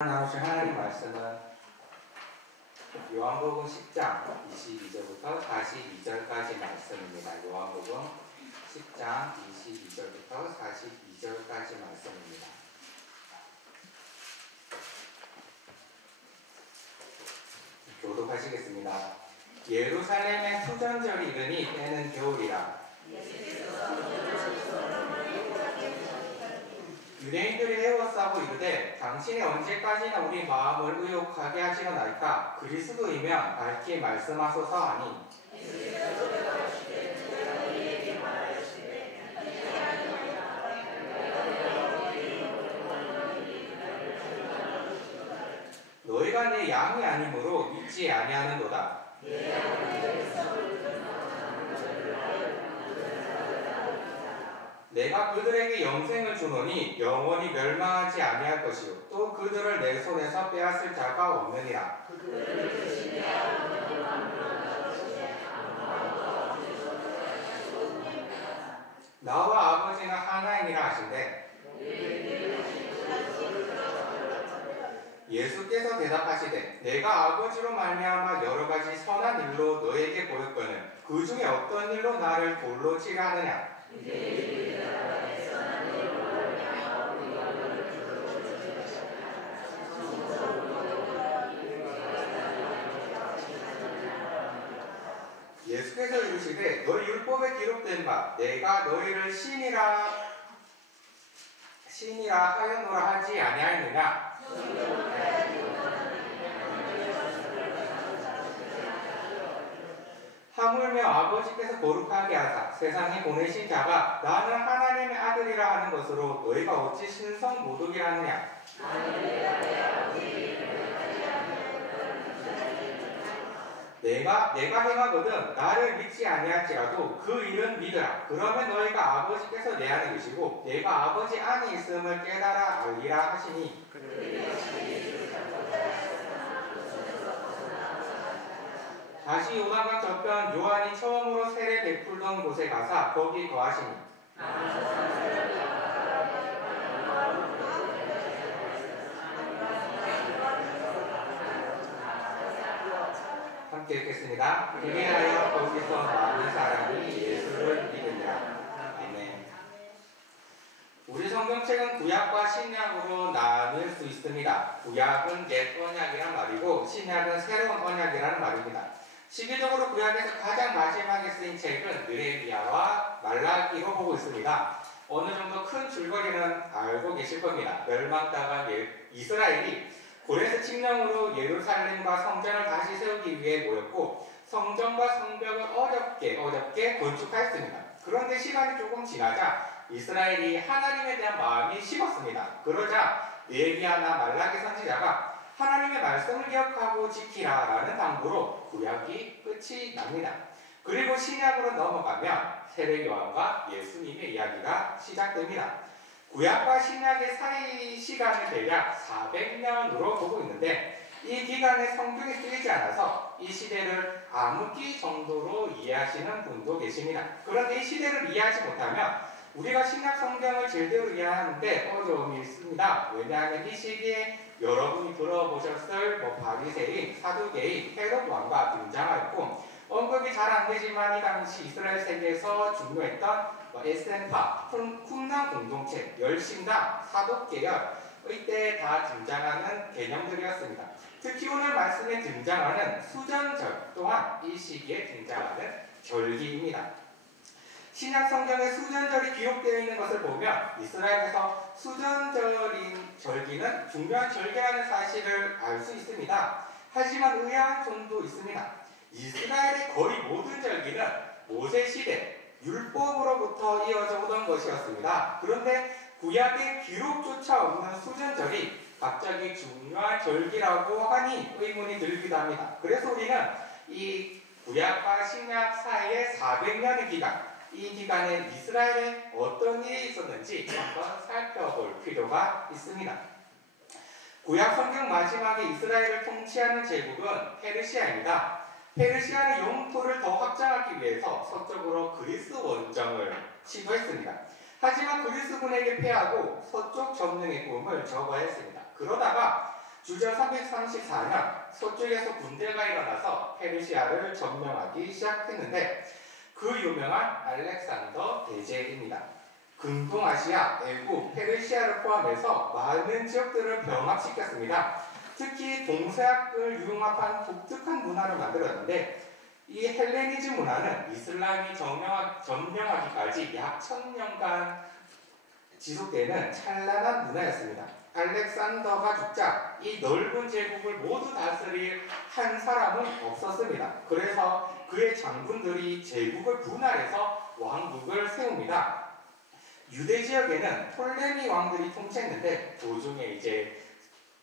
나누실 하나님 말씀은 요한복음 10장 22절부터 42절까지 말씀입니다. 요한복음 10장 22절부터 42절까지 말씀입니다. 교독하시겠습니다. 예루살렘의 수전절이 이르니 때는 겨울이라. 유대인들이 에워싸고 이르되 당신이 언제까지나 우리 마음을 의욕하게 하시려나이까? 그리스도이면 밝히 말씀하소서 하니, 너희가 내 양이 아니므로 믿지 아니하는도다. 내가 그들에게 영생을 주노니 영원히 멸망하지 아니할 것이요 또 그들을 내 손에서 빼앗을 자가 없느니라. 나와 아버지는 하나이니라 하신대. 예수께서 대답하시되 내가 아버지로 말미암아 여러 가지 선한 일로 너에게 보였거늘 그 중에 어떤 일로 나를 돌로 치려 하느냐? 예수께서 이르시되 너희 율법에 기록된 바 내가 너희를 신이라 하였노라 하지 아니하였느냐? 하물며 아버지께서 거룩하게 하사 세상에 보내신 자가 나는 하나님의 아들이라 하는 것으로 너희가 어찌 신성 모독이라 하느냐? 내가 행하거든 나를 믿지 아니할지라도 그 일은 믿으라. 그러면 너희가 아버지께서 내 안에 계시고 내가 아버지 안에 있음을 깨달아 알리라 하시니, 다시 요단강 저편 요한이 처음으로 세례 베풀던 곳에 가사 거기 거하시니, 함께 읽겠습니다. 그게 하여 거기서 많은 사람이 예수를 믿으니라. 아멘. 우리 성경책은 구약과 신약으로 나눌 수 있습니다. 구약은 옛 언약이란 말이고 신약은 새로운 언약이라는 말입니다. 시기적으로 구약에서 가장 마지막에 쓰인 책은 느헤미야와 말라기로 보고 있습니다. 어느 정도 큰 줄거리는 알고 계실 겁니다. 멸망당한 이스라엘이 고레스 칙령으로 예루살렘과 성전을 다시 세우기 위해 모였고 성전과 성벽을 어렵게 건축하였습니다. 그런데 시간이 조금 지나자 이스라엘이 하나님에 대한 마음이 식었습니다. 그러자 느헤미야나 말라기 선지자가 하나님의 말씀을 기억하고 지키라 라는 당부로 구약이 끝이 납니다. 그리고 신약으로 넘어가면 세례요한과 예수님의 이야기가 시작됩니다. 구약과 신약의 사이 시간을 대략 400년으로 보고 있는데 이 기간에 성경이 쓰이지 않아서 이 시대를 암흑기 정도로 이해하시는 분도 계십니다. 그런데 이 시대를 이해하지 못하면 우리가 신약 성경을 제대로 이해하는데 어려움이 있습니다. 왜냐하면 이 시기에 여러분이 들어보셨을 바리새인, 사두개인, 헤롯 왕과 등장하였고 언급이 잘 안되지만 이 당시 이스라엘 세계에서 중요했던 에센파, 쿰나 공동체, 열심당, 사독계열 이때 다 등장하는 개념들이었습니다. 특히 오늘 말씀에 등장하는 수전절 또한 이 시기에 등장하는 절기입니다. 신약 성경에 수전절이 기록되어 있는 것을 보면 이스라엘에서 절기는 중요한 절기라는 사실을 알 수 있습니다. 하지만 의아한 점도 있습니다. 이스라엘의 거의 모든 절기는 모세시대 율법으로부터 이어져 오던 것이었습니다. 그런데 구약의 기록조차 없는 수전절이 갑자기 중요한 절기라고 하니 의문이 들기도 합니다. 그래서 우리는 이 구약과 신약 사이의 400년의 기간, 이 기간에 이스라엘에 어떤 일이 있었는지 한번 살펴볼 필요가 있습니다. 구약 성경 마지막에 이스라엘을 통치하는 제국은 페르시아입니다. 페르시아는 영토를 더 확장하기 위해서 서쪽으로 그리스 원정을 시도했습니다. 하지만 그리스군에게 패하고 서쪽 점령의 꿈을 저버했습니다. 그러다가 주전 334년 서쪽에서 군대가 일어나서 페르시아를 점령하기 시작했는데 그 유명한 알렉산더 대제입니다. 근동아시아, 애국, 페르시아를 포함해서 많은 지역들을 병합시켰습니다. 특히 동서약을 융합한 독특한 문화를 만들었는데 이 헬레니즘 문화는 이슬람이 점령하기까지 약 1000년간 지속되는 찬란한 문화였습니다. 알렉산더가 죽자 이 넓은 제국을 모두 다스릴 한 사람은 없었습니다. 그래서 그의 장군들이 제국을 분할해서 왕국을 세웁니다. 유대 지역에는 톨레미 왕들이 통치했는데 도중에 이제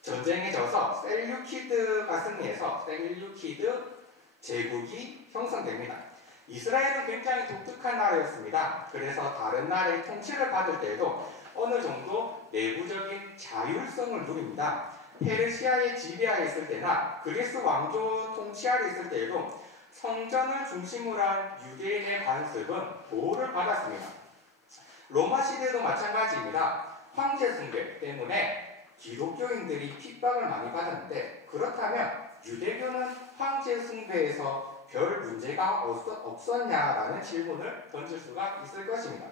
전쟁에 져서 셀류키드가 승리해서 셀류키드 제국이 형성됩니다. 이스라엘은 굉장히 독특한 나라였습니다. 그래서 다른 나라의 통치를 받을 때에도 어느 정도 내부적인 자율성을 누립니다. 페르시아의 지배하에 있을 때나 그리스 왕조 통치 아래 있을 때에도 성전을 중심으로 한 유대인의 관습은 보호를 받았습니다. 로마 시대도 마찬가지입니다. 황제 숭배 때문에 기독교인들이 핍박을 많이 받았는데 그렇다면 유대교는 황제 숭배에서 별 문제가 없었냐라는 질문을 던질 수가 있을 것입니다.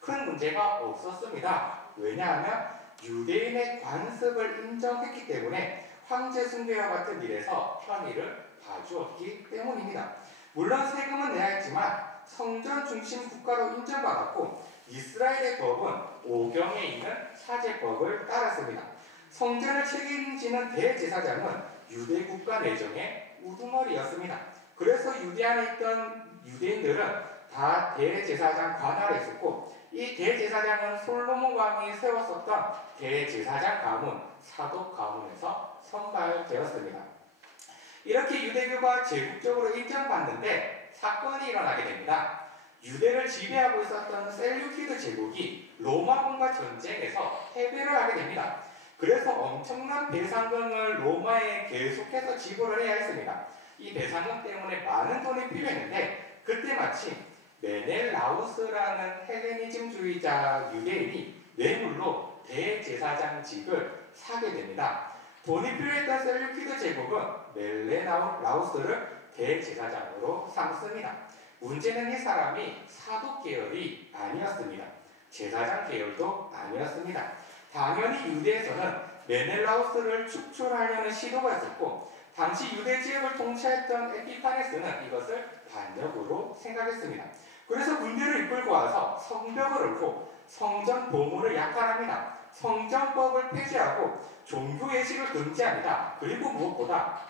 큰 문제가 없었습니다. 왜냐하면 유대인의 관습을 인정했기 때문에 황제 숭배와 같은 일에서 편의를 봐주었기 때문입니다. 물론 세금은 내야 했지만 성전 중심 국가로 인정받았고 이스라엘의 법은 오경에 있는 사제법을 따랐습니다. 성전을 책임지는 대제사장은 유대 국가 내정의 우두머리였습니다. 그래서 유대 안에 있던 유대인들은 다 대제사장 관할에 있었고 이 대제사장은 솔로몬 왕이 세웠었던 대제사장 가문, 사독 가문에서 선발되었습니다. 이렇게 유대교가 제국적으로 인정받는데 사건이 일어나게 됩니다. 유대를 지배하고 있었던 셀류키드 제국이 로마군과 전쟁에서 패배를 하게 됩니다. 그래서 엄청난 배상금을 로마에 계속해서 지불을 해야 했습니다. 이 배상금 때문에 많은 돈이 필요했는데 그때 마침 메넬라우스라는 헬레니즘주의자 유대인이 뇌물로 대제사장직을 사게 됩니다. 돈이 필요했던 셀류키드 제국은 메넬라우스를 대제사장으로 삼습니다. 문제는 이 사람이 사독 계열이 아니었습니다. 제사장 계열도 아니었습니다. 당연히 유대에서는 메넬라우스를 축출하려는 시도가 있었고 당시 유대 지역을 통치했던 에피파네스는 이것을 반역으로 생각했습니다. 그래서 군대를 이끌고 와서 성벽을 읊고 성전 보물을 약탈합니다. 성전법을 폐지하고 종교 예식을 금지합니다. 그리고 무엇보다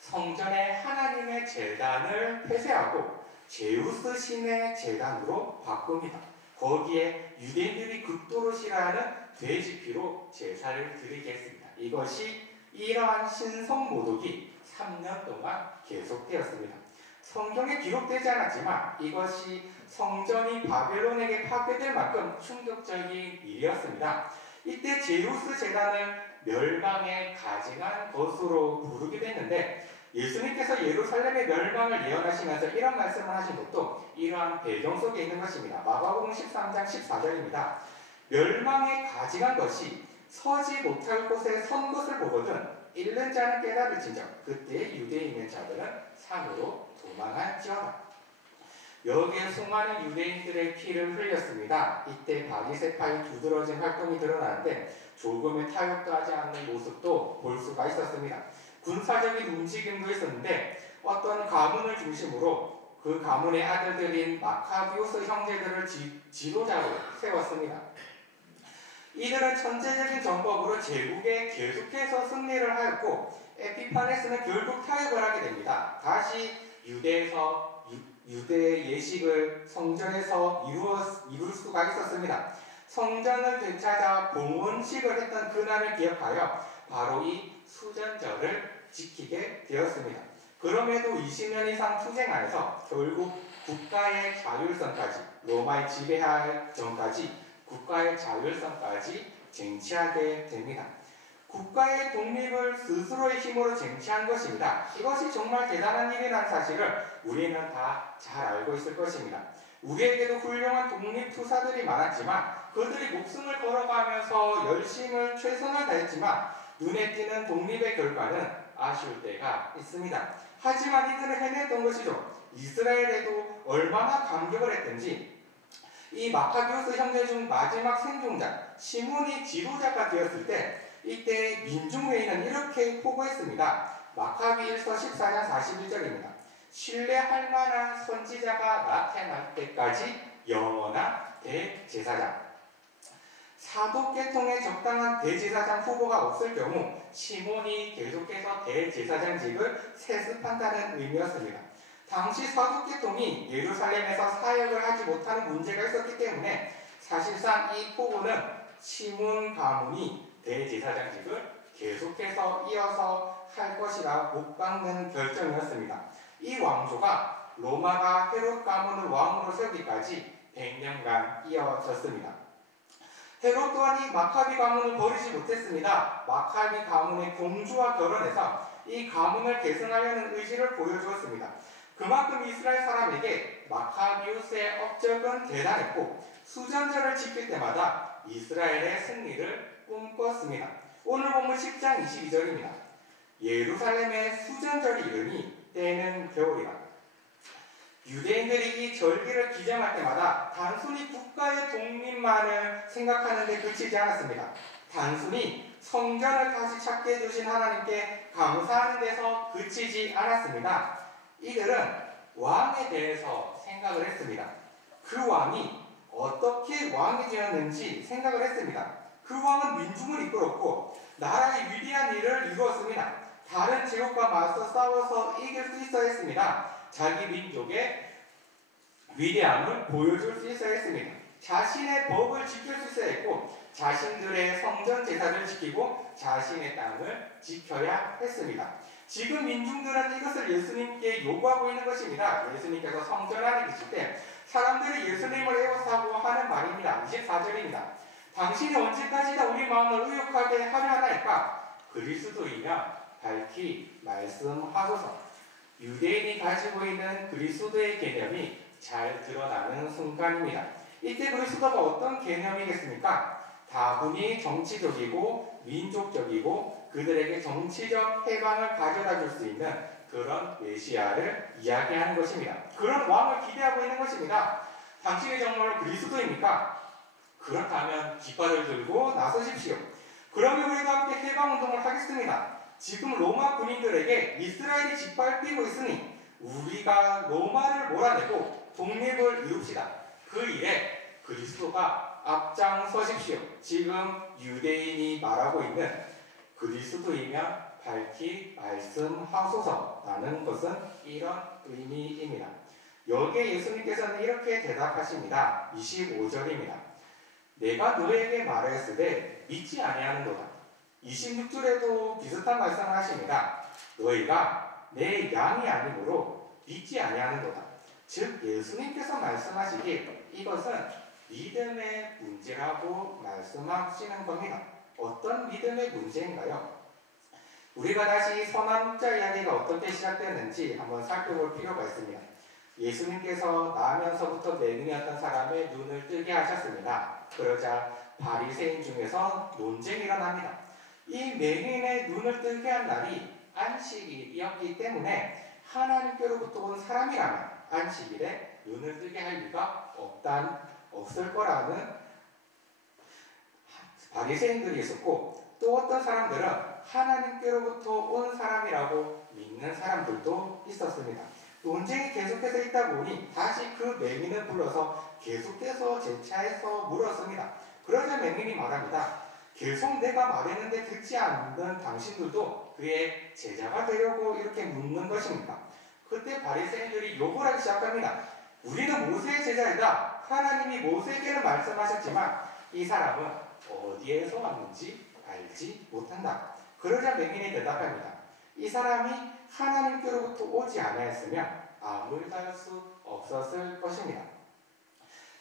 성전에 하나님의 제단을 폐쇄하고 제우스 신의 제단으로 바꿉니다. 거기에 유대인들이 극도로 싫어하는 돼지피로 제사를 드리게 했습니다. 이것이 이러한 신성 모독이 3년 동안 계속되었습니다. 성경에 기록되지 않았지만 이것이 성전이 바벨론에게 파괴될 만큼 충격적인 일이었습니다. 이때 제우스 제단을 멸망에 가증한 것으로 부르기도 했는데 예수님께서 예루살렘의 멸망을 예언하시면서 이런 말씀을 하신 것도 이러한 배경 속에 있는 것입니다. 마가복음 13장 14절입니다. 멸망에 가증한 것이 서지 못할 곳에 선 것을 보거든 잃는 자는 깨달을진저 그때 유대에 있는 자들은 산으로 도망할지어다. 여기에 수많은 유대인들의 피를 흘렸습니다. 이때 바리새파의 두드러진 활동이 드러나는데 조금의 타협도 하지 않는 모습도 볼 수가 있었습니다. 군사적인 움직임도 있었는데 어떤 가문을 중심으로 그 가문의 아들들인 마카비오스 형제들을 지도자로 세웠습니다. 이들은 천재적인 전법으로 제국에 계속해서 승리를 하였고 에피파네스는 결국 타협을 하게 됩니다. 다시 유대 예식을 성전에서 이룰 수가 있었습니다. 성전을 되찾아 봉헌식을 했던 그날을 기억하여 바로 이 수전절을 지키게 되었습니다. 그럼에도 20년 이상 투쟁하여서 결국 국가의 자율성까지 로마의 지배하기 전까지 국가의 자율성까지 쟁취하게 됩니다. 국가의 독립을 스스로의 힘으로 쟁취한 것입니다. 이것이 정말 대단한 일이라는 사실을 우리는 다 잘 알고 있을 것입니다. 우리에게도 훌륭한 독립투사들이 많았지만 그들이 목숨을 걸어가면서 열심을 최선을 다했지만 눈에 띄는 독립의 결과는 아쉬울 때가 있습니다. 하지만 이들은 해냈던 것이죠. 이스라엘에도 얼마나 감격을 했든지 이 마카비오스 형제 중 마지막 생존자 시몬이 지도자가 되었을 때 이때 민중회의는 이렇게 포고했습니다. 마카비 1서 14장 41절입니다. 신뢰할 만한 선지자가 나타날 때까지 영원한 대제사장. 사도계통에 적당한 대제사장 후보가 없을 경우 시몬이 계속해서 대제사장직을 세습한다는 의미였습니다. 당시 사도계통이 예루살렘에서 사역을 하지 못하는 문제가 있었기 때문에 사실상 이 포고는 시몬 가문이 대제사장직을 계속해서 이어서 할 것이라 못 박는 결정이었습니다. 이 왕조가 로마가 헤롯 가문을 왕으로 세우기까지 100년간 이어졌습니다. 헤롯 또한 이 마카비 가문을 버리지 못했습니다. 마카비 가문의 공주와 결혼해서 이 가문을 계승하려는 의지를 보여주었습니다. 그만큼 이스라엘 사람에게 마카비우스의 업적은 대단했고 수전절을 지킬 때마다 이스라엘의 승리를 꿈꿨습니다. 오늘 본문 10장 22절입니다. 예루살렘의 수전절이 이르니 때는 겨울이라. 유대인들이 이 절기를 기념할 때마다 단순히 국가의 독립만을 생각하는 데 그치지 않았습니다. 단순히 성전을 다시 찾게 해주신 하나님께 감사하는 데서 그치지 않았습니다. 이들은 왕에 대해서 생각을 했습니다. 그 왕이 어떻게 왕이 되었는지 생각을 했습니다. 그 왕은 민중을 이끌었고 나라의 위대한 일을 이루었습니다. 다른 제국과 맞서 싸워서 이길 수 있어야 했습니다. 자기 민족의 위대함을 보여줄 수 있어야 했습니다. 자신의 법을 지킬 수 있어야 했고 자신들의 성전 제사를 지키고 자신의 땅을 지켜야 했습니다. 지금 민중들은 이것을 예수님께 요구하고 있는 것입니다. 예수님께서 성전 안에 계실 때 사람들이 예수님을 애워싸고 하는 말입니다. 24절입니다. 당신이 언제까지나 우리 마음을 의욕하게 하려 하나이까? 그리스도이며 밝히 말씀하소서. 유대인이 가지고 있는 그리스도의 개념이 잘 드러나는 순간입니다. 이때 그리스도가 어떤 개념이겠습니까? 다분히 정치적이고 민족적이고 그들에게 정치적 해방을 가져다 줄 수 있는 그런 메시아를 이야기하는 것입니다. 그런 왕을 기대하고 있는 것입니다. 당신이 정말 그리스도입니까? 그렇다면 깃발을 들고 나서십시오. 그러면 우리가 함께 해방운동을 하겠습니다. 지금 로마 군인들에게 이스라엘이 짓밟히고 있으니 우리가 로마를 몰아내고 독립을 이룹시다. 그 일에 그리스도가 앞장서십시오. 지금 유대인이 말하고 있는 그리스도이며 밝히 말씀하소서라는 것은 이런 의미입니다. 여기에 예수님께서는 이렇게 대답하십니다. 25절입니다. 내가 너에게 말하였으되 믿지 아니하는도다. 26절에도 비슷한 말씀을 하십니다. 너희가 내 양이 아니므로 믿지 아니하는도다. 즉 예수님께서 말씀하시길 이것은 믿음의 문제라고 말씀하시는 겁니다. 어떤 믿음의 문제인가요? 우리가 다시 선한 묵자 이야기가 어떻게 시작됐는지 한번 살펴볼 필요가 있습니다. 예수님께서 나면서부터 맹인이었던 사람의 눈을 뜨게 하셨습니다. 그러자 바리새인 중에서 논쟁이 일어납니다. 이 맹인의 눈을 뜨게 한 날이 안식일이었기 때문에 하나님께로부터 온 사람이라면 안식일에 눈을 뜨게 할 리가 없을 거라는 바리새인들이 있었고 또 어떤 사람들은 하나님께로부터 온 사람이라고 믿는 사람들도 있었습니다. 논쟁이 계속해서 있다 보니 다시 그 맹인을 불러서 계속해서 재차해서 물었습니다. 그러자 맹인이 말합니다. 계속 내가 말했는데 듣지 않는 당신들도 그의 제자가 되려고 이렇게 묻는 것입니까? 그때 바리새인들이 욕을 하기 시작합니다. 우리는 모세의 제자이다. 하나님이 모세에게는 말씀하셨지만 이 사람은 어디에서 왔는지 알지 못한다. 그러자 맹인이 대답합니다. 이 사람이 하나님께로부터 오지 아니하였으면 아무 일도 할 수 없었을 것입니다.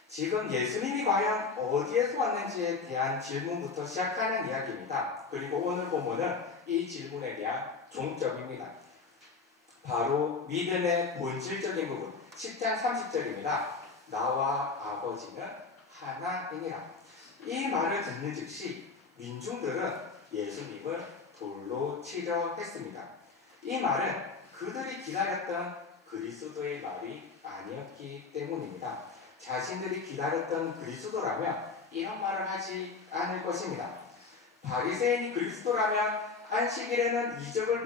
지금 예수님이 과연 어디에서 왔는지에 대한 질문부터 시작하는 이야기입니다. 그리고 오늘 본문은 이 질문에 대한 종점입니다. 바로 믿음의 본질적인 부분 10장 30절입니다. 나와 아버지는 하나이니라. 이 말을 듣는 즉시 민중들은 예수님을 돌로 치려 했습니다. 이 말은 그들이 기다렸던 그리스도의 말이 아니었기 때문입니다. 자신들이 기다렸던 그리스도라면 이런 말을 하지 않을 것입니다. 바리새인이 그리스도라면 안식일에는 이적을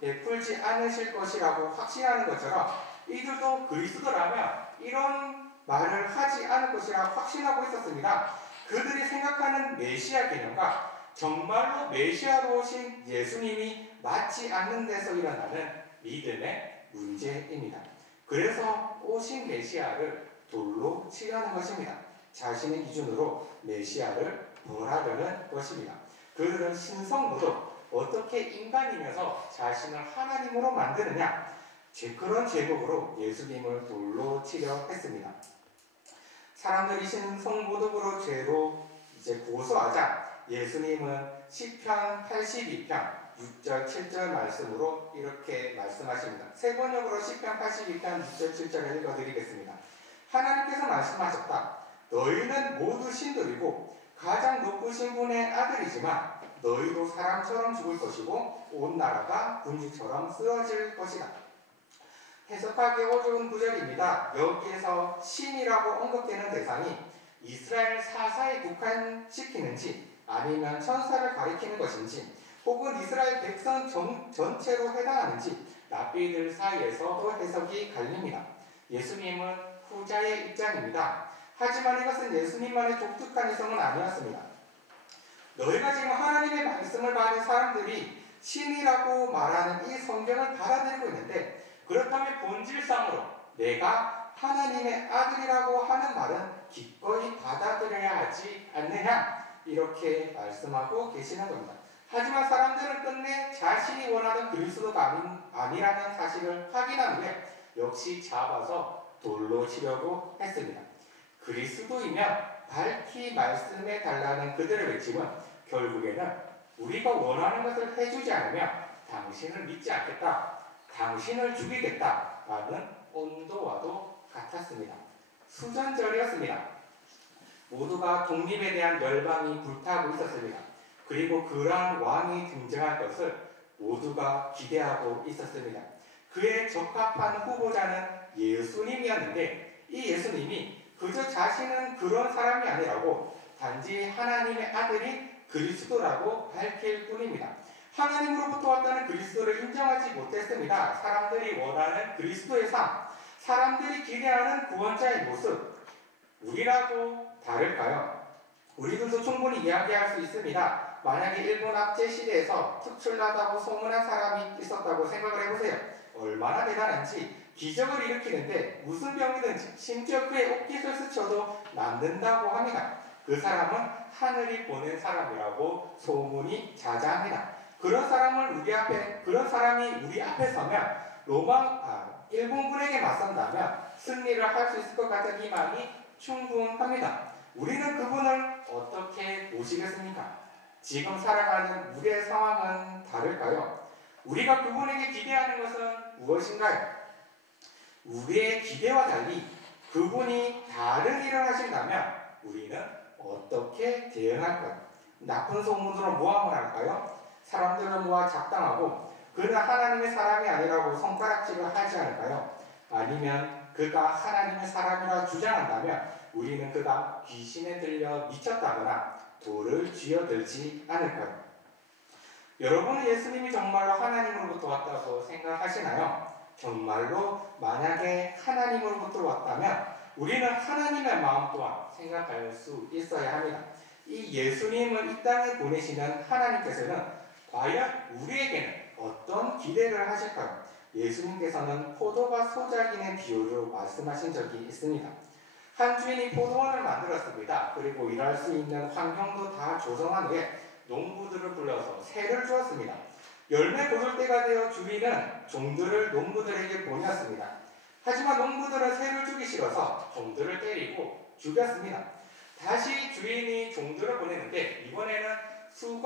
베풀지 않으실 것이라고 확신하는 것처럼 이들도 그리스도라면 이런 말을 하지 않을 것이라고 확신하고 있었습니다. 그들이 생각하는 메시아 개념과 정말로 메시아로 오신 예수님이 맞지 않는 데서 일어나는 믿음의 문제입니다. 그래서 오신 메시아를 돌로 치려는 것입니다. 자신의 기준으로 메시아를 벌하려는 것입니다. 그들은 신성모독, 어떻게 인간이면서 자신을 하나님으로 만드느냐, 그런 제목으로 예수님을 돌로 치려 했습니다. 사람들이 신성모독으로 죄로 고소하자 예수님은 시편 82편 6절 7절 말씀으로 이렇게 말씀하십니다. 세 번역으로 시편 82편 6절 7절을 읽어드리겠습니다. 하나님께서 말씀하셨다. 너희는 모두 신들이고 가장 높으신 분의 아들이지만 너희도 사람처럼 죽을 것이고 온 나라가 군주처럼 쓰러질 것이다. 해석하기 어려운 구절입니다. 여기에서 신이라고 언급되는 대상이 이스라엘 사사에 국한시키는지 아니면 천사를 가리키는 것인지 혹은 이스라엘 백성 전체로 해당하는지 랍비들 사이에서도 해석이 갈립니다. 예수님은 후자의 입장입니다. 하지만 이것은 예수님만의 독특한 이성은 아니었습니다. 너희가 지금 하나님의 말씀을 받은 사람들이 신이라고 말하는 이 성경을 받아들이고 있는데 그렇다면 본질상으로 내가 하나님의 아들이라고 하는 말은 기꺼이 받아들여야 하지 않느냐 이렇게 말씀하고 계시는 겁니다. 하지만 사람들은 끝내 자신이 원하는 그리스도가 아니라는 사실을 확인한 후에 역시 잡아서 돌로 치려고 했습니다. 그리스도이면 밝히 말씀해 달라는 그들의 외침은 결국에는 우리가 원하는 것을 해주지 않으면 당신을 믿지 않겠다, 당신을 죽이겠다 라는 온도와도 같았습니다. 수전절이었습니다. 모두가 독립에 대한 열망이 불타고 있었습니다. 그리고 그러한 왕이 등장할 것을 모두가 기대하고 있었습니다. 그에 적합한 후보자는 예수님이었는데 이 예수님이 그저 자신은 그런 사람이 아니라고 단지 하나님의 아들이 그리스도라고 밝힐 뿐입니다. 하나님으로부터 왔다는 그리스도를 인정하지 못했습니다. 사람들이 원하는 그리스도의 삶, 사람들이 기대하는 구원자의 모습, 우리라고 다를까요? 우리들도 충분히 이야기할 수 있습니다. 만약에 일본 압제 시대에서 특출나다고 소문한 사람이 있었다고 생각을 해보세요. 얼마나 대단한지 기적을 일으키는데 무슨 병이든지 심지어 그의 옷깃을 스쳐도 낫는다고 합니다. 그 사람은 하늘이 보낸 사람이라고 소문이 자자합니다. 그런 사람이 우리 앞에 서면 일본군에게 맞선다면 승리를 할 수 있을 것 같은 희망이 충분합니다. 우리는 그분을 어떻게 보시겠습니까? 지금 살아가는 우리의 상황은 다를까요? 우리가 그분에게 기대하는 것은 무엇인가요? 우리의 기대와 달리 그분이 다른 일을 하신다면 우리는 어떻게 대응할까요? 나쁜 소문으로 모함을 할까요? 사람들을 모아 작당하고 그는 하나님의 사람이 아니라고 손가락질을 하지 않을까요? 아니면 그가 하나님의 사람이라 주장한다면 우리는 그가 귀신에 들려 미쳤다거나 돌을 쥐어들지 않을까요? 여러분은 예수님이 정말로 하나님으로부터 왔다고 생각하시나요? 정말로 만약에 하나님으로부터 왔다면 우리는 하나님의 마음 또한 생각할 수 있어야 합니다. 이 예수님을 이 땅에 보내시는 하나님께서는 과연 우리에게는 어떤 기대를 하실까요? 예수님께서는 포도밭 소작인의 비유로 말씀하신 적이 있습니다. 한 주인이 포도원을 만들었습니다. 그리고 일할 수 있는 환경도 다 조성한 후에 농부들을 불러서 세를 주었습니다. 열매 거둘 때가 되어 주인은 종들을 농부들에게 보냈습니다. 하지만 농부들은 세를 주기 싫어서 종들을 때리고 죽였습니다. 다시 주인이 종들을 보내는데 이번에는 술을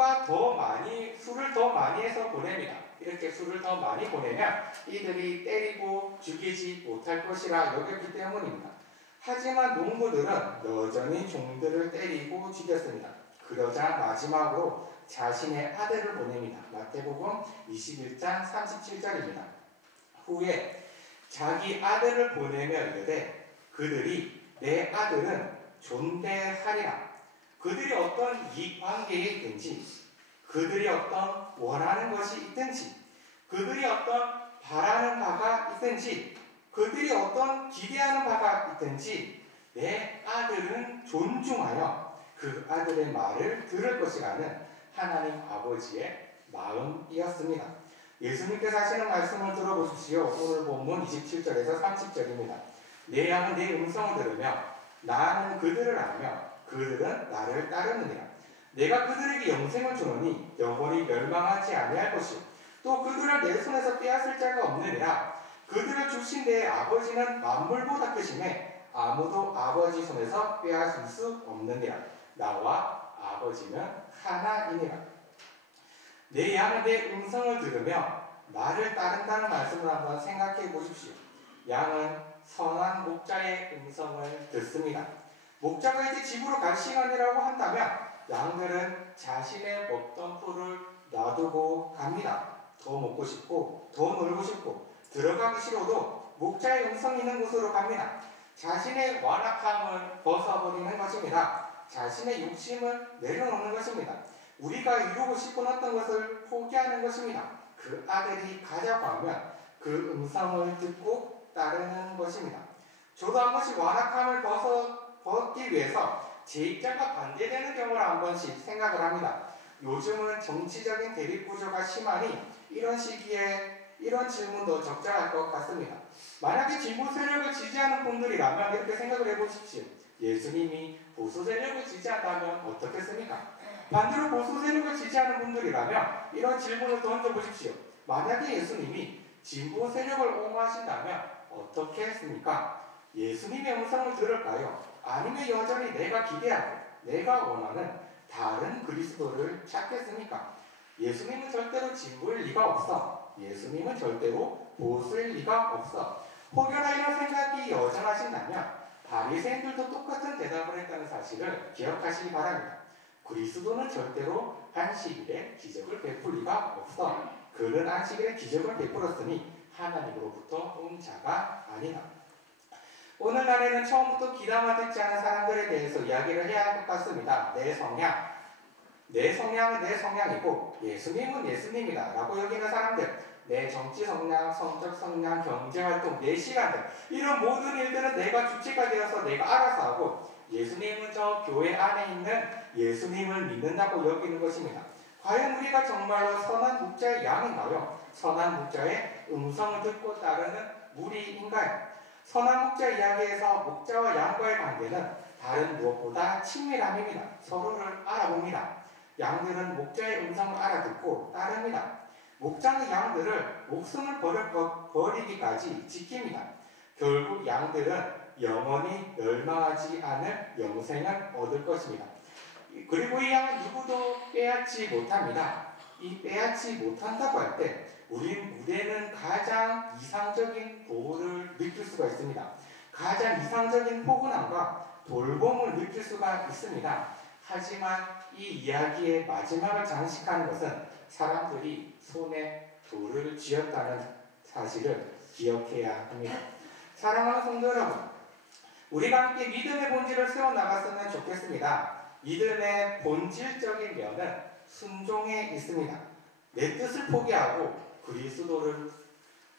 더 많이 해서 보냅니다. 이렇게 술을 더 많이 보내면 이들이 때리고 죽이지 못할 것이라 여겼기 때문입니다. 하지만 농부들은 여전히 종들을 때리고 죽였습니다. 그러자 마지막으로 자신의 아들을 보냅니다. 마태복음 21장 37절입니다. 후에 자기 아들을 보내며 이르되 그들이 내 아들은 존대하리라. 그들이 어떤 이익관계에 있든지, 그들이 어떤 원하는 것이 있든지, 그들이 어떤 바라는 바가 있든지, 그들이 어떤 기대하는 바가 있든지 내 아들은 존중하여 그 아들의 말을 들을 것이라는 하나님 아버지의 마음이었습니다. 예수님께서 하시는 말씀을 들어보십시오. 오늘 본문 27절에서 30절입니다. 내 양은 내 음성을 들으며 나는 그들을 알며 그들은 나를 따르느니라. 내가 그들에게 영생을 주노니 영원히 멸망하지 아니할 것이요 또 그들을 내 손에서 빼앗을 자가 없느니라. 그들을 주신 내 아버지는 만물보다 크시매 아무도 아버지 손에서 빼앗을 수 없느니라. 나와 아버지는 하나이니라. 내 양은 내 음성을 들으며 나를 따른다는 말씀을 한번 생각해 보십시오. 양은 선한 목자의 음성을 듣습니다. 목자가 이제 집으로 갈 시간이라고 한다면 양들은 자신의 먹던 풀을 놔두고 갑니다. 더 먹고 싶고 더 놀고 싶고 들어가기 싫어도 목자의 음성이 있는 곳으로 갑니다. 자신의 완악함을 벗어버리는 것입니다. 자신의 욕심을 내려놓는 것입니다. 우리가 이루고 싶은 어떤 것을 포기하는 것입니다. 그 아들이 가자고 하면 그 음성을 듣고 따르는 것입니다. 저도 한 번씩 완악함을 벗기 위해서 제 입장과 반대되는 경우를 한 번씩 생각을 합니다. 요즘은 정치적인 대립구조가 심하니 이런 시기에 이런 질문도 적절할 것 같습니다. 만약에 진보 세력을 지지하는 분들이라면 이렇게 생각을 해보십시오. 예수님이 보수 세력을 지지한다면 어떻겠습니까? 반대로 보수 세력을 지지하는 분들이라면 이런 질문을 던져보십시오. 만약에 예수님이 진보 세력을 옹호하신다면 어떻게 했습니까? 예수님의 음성을 들을까요? 아니면 여전히 내가 기대하고 내가 원하는 다른 그리스도를 찾겠습니까? 예수님은 절대로 진보일 리가 없어. 예수님은 절대로 보수일 리가 없어. 혹여나 이런 생각이 여전하신다면 바리새인들도 똑같은 대답을 했다는 사실을 기억하시기 바랍니다. 그리스도는 절대로 안식일에 기적을 베풀 리가 없어. 그는 안식일에 기적을 베풀었으니 하나님으로부터 온 자가 아니다. 오늘날에는 처음부터 귀담아 듣지 않은 사람들에 대해서 이야기를 해야 할 것 같습니다. 내 성향은 내 성향이고 예수님은 예수님이다 라고 여기는 사람들, 내 정치 성향, 성적 성향, 경제활동, 내 시간들, 이런 모든 일들은 내가 주체가 되어서 내가 알아서 하고 예수님은 저 교회 안에 있는 예수님을 믿는다고 여기는 것입니다. 과연 우리가 정말로 선한 목자의 양인가요? 선한 목자의 음성을 듣고 따르는 무리인가요? 선한 목자 이야기에서 목자와 양과의 관계는 다른 무엇보다 친밀함입니다. 서로를 알아봅니다. 양들은 목자의 음성을 알아듣고 따릅니다. 목자는 양들을 목숨을 버리기까지 지킵니다. 결국 양들은 영원히 멸망하지 않을 영생을 얻을 것입니다. 그리고 이 양은 누구도 빼앗지 못합니다. 이 빼앗지 못한다고 할 때 우리는 가장 이상적인 보호를 느낄 수가 있습니다. 가장 이상적인 포근함과 돌봄을 느낄 수가 있습니다. 하지만 이 이야기의 마지막을 장식하는 것은 사람들이 손에 돌을 쥐었다는 사실을 기억해야 합니다. 사랑하는 성도 여러분, 우리가 함께 믿음의 본질을 세워나갔으면 좋겠습니다. 믿음의 본질적인 면은 순종에 있습니다. 내 뜻을 포기하고 그리스도를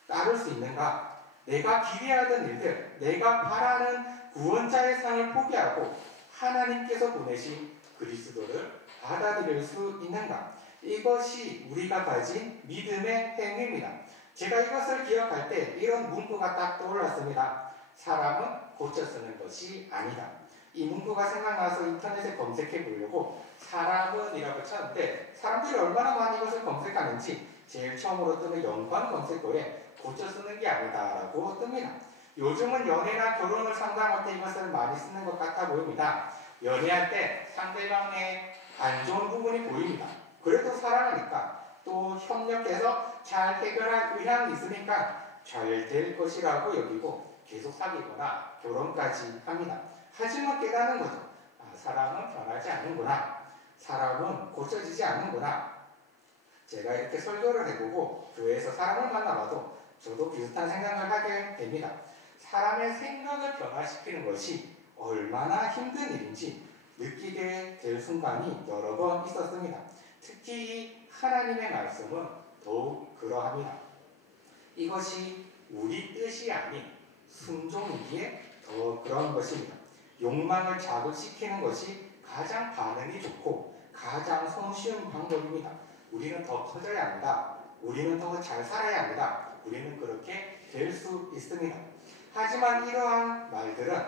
따를 수 있는가? 내가 기대하던 일들, 내가 바라는 구원자의 상을 포기하고 하나님께서 보내신 그리스도를 받아들일 수 있는가? 이것이 우리가 가진 믿음의 행위입니다. 제가 이것을 기억할 때 이런 문구가 딱 떠올랐습니다. 사람은 고쳐 쓰는 것이 아니다. 이 문구가 생각나서 인터넷에 검색해 보려고 사람은 이라고 쳤는데 사람들이 얼마나 많이 이것을 검색하는지 제일 처음으로 뜨는 연관 검색어에 고쳐 쓰는 게 아니다 라고 뜹니다. 요즘은 연애나 결혼을 상담할 때 이것을 많이 쓰는 것 같아 보입니다. 연애할 때 상대방의 안 좋은 부분이 보입니다. 그래도 사랑하니까 또 협력해서 잘 해결할 의향이 있으니까 잘 될 것이라고 여기고 계속 사귀거나 결혼까지 합니다. 하지만 깨닫는 거죠. 사람은 변하지 않는구나. 사람은 고쳐지지 않는구나. 제가 이렇게 설교를 해보고 교회에서 사람을 만나봐도 저도 비슷한 생각을 하게 됩니다. 사람의 생각을 변화시키는 것이 얼마나 힘든 일인지 느끼게 될 순간이 여러 번 있었습니다. 특히 이 하나님의 말씀은 더욱 그러합니다. 이것이 우리 뜻이 아닌 순종이기에 더 그런 것입니다. 욕망을 자극시키는 것이 가장 반응이 좋고 가장 손쉬운 방법입니다. 우리는 더 커져야 합니다. 우리는 더 잘 살아야 합니다. 우리는 그렇게 될 수 있습니다. 하지만 이러한 말들은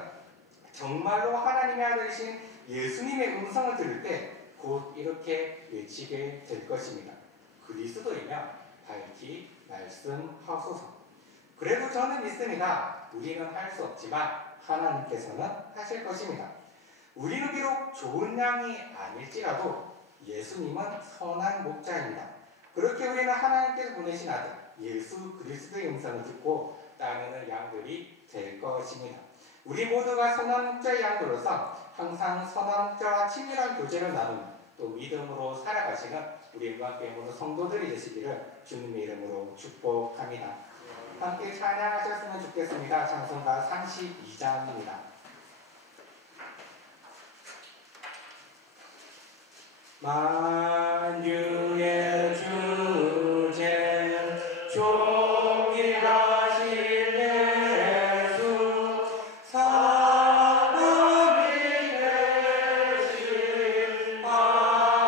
정말로 하나님의 아들이신 예수님의 음성을 들을 때 곧 이렇게 외치게 될 것입니다. 그리스도이면 밝히 말씀하소서. 그래도 저는 믿습니다. 우리는 할 수 없지만 하나님께서는 하실 것입니다. 우리는 비록 좋은 양이 아닐지라도 예수님은 선한 목자입니다. 그렇게 우리는 하나님께서 보내신 아들 예수 그리스도의 음성을 듣고 따르는 양들이 될 것입니다. 우리 모두가 선한 목자의 양으로서 항상 선한 목자와 친밀한 교제를 나누는 또 믿음으로 살아가시는 우리 음악교회 성도들이 되시기를 주님의 이름으로 축복합니다. 함께 찬양하셨으면 좋겠습니다. 찬송가 32장입니다. 만유의 주제 존귀하신 예수 사람이 되신 하나님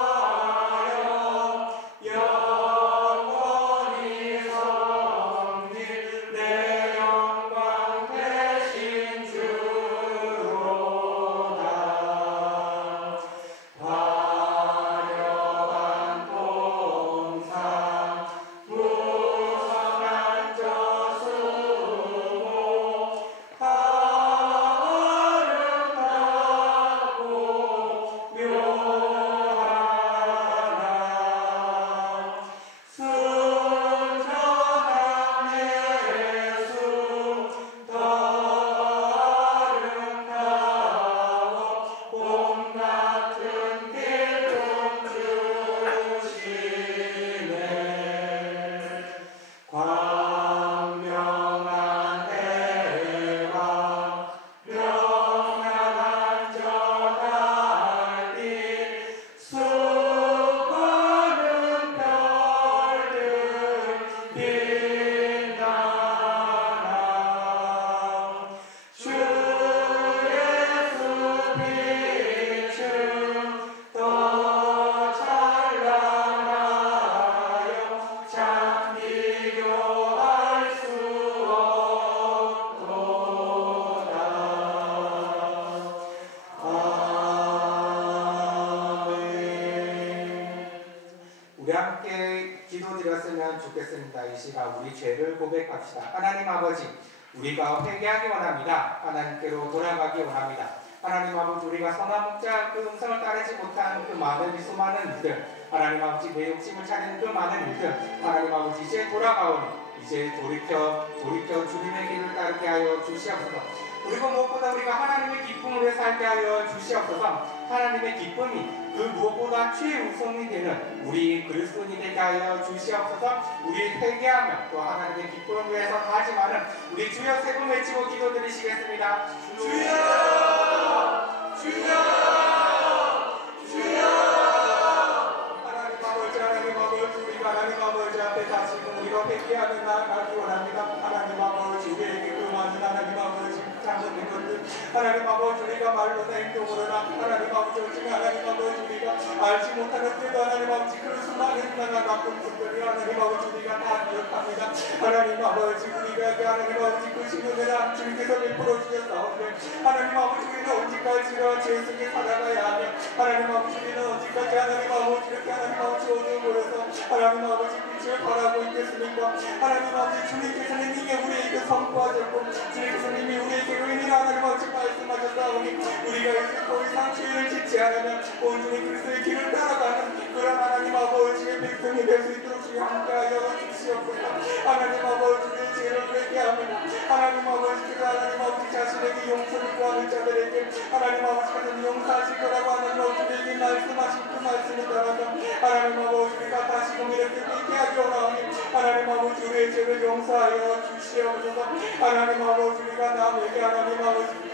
사모하여 영원히 섬길 내 영광 대신 주로다. 화려한 동상 무성한 저수모 아름답고 묘하나 순전한 예수 더 아름다워 봄 같은 기쁨 주시네. 광명한 대왕 명랑한 저 달빛 수많은 별들 빛나나 주 예수 빛은 더 찬란하여 참 비교할 수 없도다. 아멘. 우리 함께 기도드렸으면 좋겠습니다. 이 시간 우리 죄를 고백합시다. 하나님 아버지, 우리가 회개하기 원합니다. 하나님께로 돌아가기 원합니다. 하나님 아버지, 우리가 선한 목자 그 음성을 따르지 못한 그 많은 이 수많은 일들, 하나님 아버지 내 욕심을 차리는 그 많은 일들, 하나님 아버지 이제 돌아가오니 이제 돌이켜 주님의 길을 따르게 하여 주시옵소서. 그리고 무엇보다 우리가 하나님의 기쁨을 위해 살게 하여 주시옵소서. 하나님의 기쁨이 그 무엇보다 최우선이 되는 우리 그리스도인이 되게 하여 주시옵소서. 우리 회개하며 또 하나님의 기쁨을 위해서 다짐하는 우리 주여 세 번 외치고 기도드리시겠습니다. 주여! 주여! 주여! 하나님 아버지 우리가 하나님 아버지 앞에 다시금 우리가 회개하며 나아가기 원합니다. 하나님 아버지 우리에게 그 많은 하나님 아버지 잘못된 것들 하나님 아버지 우리가 말로나 행동으로나 하나님 아버지 오직 하나님 아버지 우리가 알지 못하는 때도 하나님 아버지 그 수많은 나쁜 것들을 하나님 아버지 우리가 다 기억합니다. 하나님 아버지 우리가 하나님 아버지 그 시간을 주님께서 베풀어 주셨사오니 하나님 아버지 우리는 언제까지나 죄 속에 살아가야 하며 하나님 아버지 우리는 언제까지 하나님 아버지 이렇게 하나님 아버지 어두운 곳에서 하나님 아버지 빛을 바라고 있겠습니까? 하나님 아버지 주님께서는 이미 우리에게 선포하셨고 주님께서는 이미 우리에게 의미를 하나님 아버지 말씀하셨사오니 우리가 이제 더 이상 죄를 짓지 않으면 온전히 그리스도의 길을 따라가는 그런 하나님 아버지의 백성이 될 수 있도록 주님 함께하여 주시옵소서. 하나님 아버지 죄를 회개 합니다. 하나님 아버지께서 하나님 아버지 자신에게 용서를 구하는 자들에게 하나님 아버지께서 용서하실 거라고 하나님 아버지에게 말씀하신 그 말씀에 따라서 하나님 아버지 우리가 다시금 이렇게 회개하기 원하오니 하나님 아버지 우리의 죄를 용서하여 주시옵소서. 하나님 아버지 우리가 남에게 하나님 아버지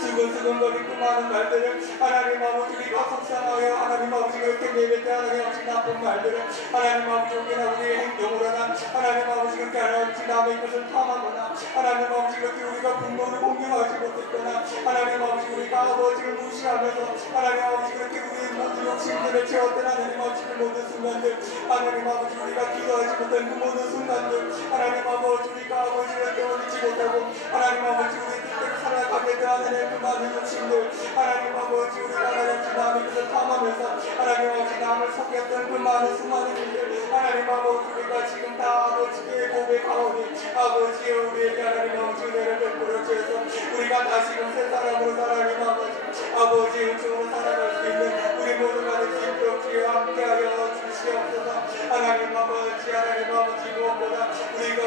수근수근거리 그 많은 말들을 하나님 아버지 우리가 속상하여 하나님 아버지 그렇게 내뱉대 하나님 아버지 나쁜 말들을 하나님 아버지 우리나 우리의 행동으로나 하나님 아버지 그렇게 하나님 아버지 남의 것을 탐하거나 하나님 아버지 그렇게 우리가 분노를 공경하지 못했거나 하나님 아버지 우리가 아버지를 무시하면서 하나님 아버지 그렇게 우리의 모든 욕심들을 채웠던 하나님 아버지 그 모든 순간들 하나님 아버지 우리가 기도하지 못한 그 모든 순간들 하나님 아버지 우리가 아버지를 떠올리지 못하고 하나님 아버지 우리 뜻대로 살아가게 되는 그 많은 욕심들 하나님 아버지 우리가 하나님 남의 것을 탐하면서 하나님 아버지 남을 속였던 그 많은 수많은 일들 하나님 아버지 우리가 지금 다 아버지께 고백하오니 아버지 우리에게 하나님 아버지 은혜를 베풀어 주셔서 우리가 다시금 새 사람으로 하나님 아버지 은총으로 살아갈 수 있는 우리 모두가 될 수 있도록 주여 함께하여 주시옵소서. 하나님 아버지 무엇보다 우리가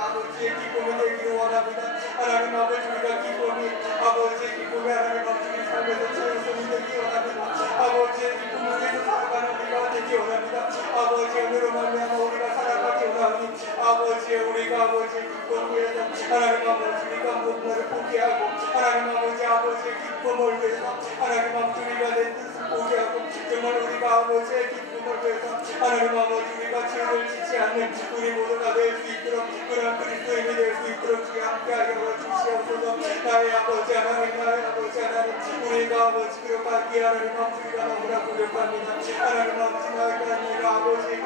아버지의 기쁨이 되기를 원합니다. 하나님 아버지 우리가 아버지의 기쁨이 하나님 아버지 우리 삶에서 최우선이 되기 원합니다. 아버지의 기쁨을 위해서 살아가는 우리가 되기 원합니다. 아버지의 은혜로 말미암아 우리가 살아가기 원하오니 아버지의 우리가 아버지의 기쁨을 위해서 하나님 아버지 우리가 무엇을 포기하고 하나님 아버지의 기쁨을 위해서 하나님 아버지 우리가 내 뜻을 포기하고 정말 우리가 아버지의 기쁨을 위해서 하나님 아버지 우리가 죄를 짓지 않는 우리 모두가 될 수 있도록 그런 그리스도인이 될 수 있도록 주여 함께하여 주시옵소서. 나의 아버지 하나님 우리가 아버지 그렇게 하나님 아버지 우리가 너무나 부족합니다. 하나님 아버지 내가 아버지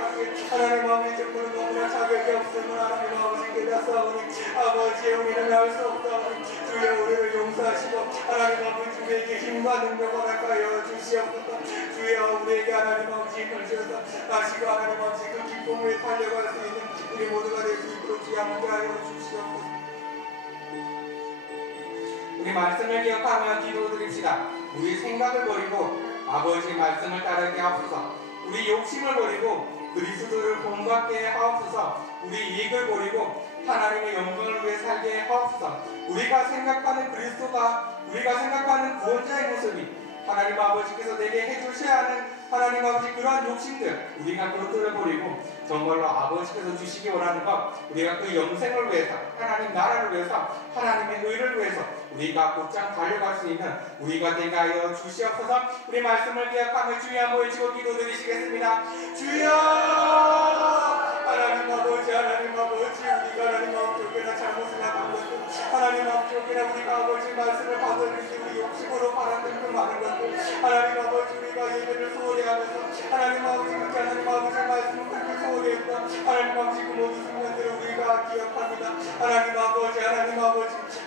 하나님 아버지 정말 너무나 자격이 없음을 하나님 아버지 깨닫사오니 아버지 우리는 알 수 없사오니 주여 우리를 용서하시고 하나님 아버지 우리에게 힘과 능력을 허락하여 주시옵소서. 주여 우리에게 하나님 아버지 힘을 주셔서 다시금 하나님 아버지 그 기쁨을 달려갈 수 있는 우리 모두가 될 수 있도록 주여 함께하여 주시옵소서. 우리 말씀을 기억하며 기도드립시다. 우리 생각을 버리고 아버지 말씀을 따르게 하옵소서. 우리 욕심을 버리고 그리스도를 본받게 하옵소서. 우리 이익을 버리고 하나님의 영광을 위해 살게 하옵소서. 우리가 생각하는 그리스도가 우리가 생각하는 구원자의 모습이 하나님 아버지께서 내게 해주셔야 하는 하나님 아버지 그러한 욕심들 우리가 그것들을 버리고 정말로 아버지께서 주시기 원하는 것 우리가 그 영생을 위해서 하나님 나라를 위해서 하나님의 의를 위해서 우리가 곧장 달려갈 수 있는 우리가 되게 하여 주시옵소서. 우리 말씀을 기억하며 주여 한번 외치고 기도드리시겠습니다. 주여 하나님 아버지 우리가 하나님 아버지 꽤나 잘못 생각한 것들 하나님 아버지 꽤나 우리가 아버지 말씀을 받아들일 때 우리 욕심으로 바라는 그 많은 것들 하나님 아버지 우리가 예배를 소홀히 하면서 하나님 아버지 그렇게 하나님 아버지 말씀을 그렇게 소홀히 했다 하나님 아버지 그 모든 순간들을 우리가 기억합니다.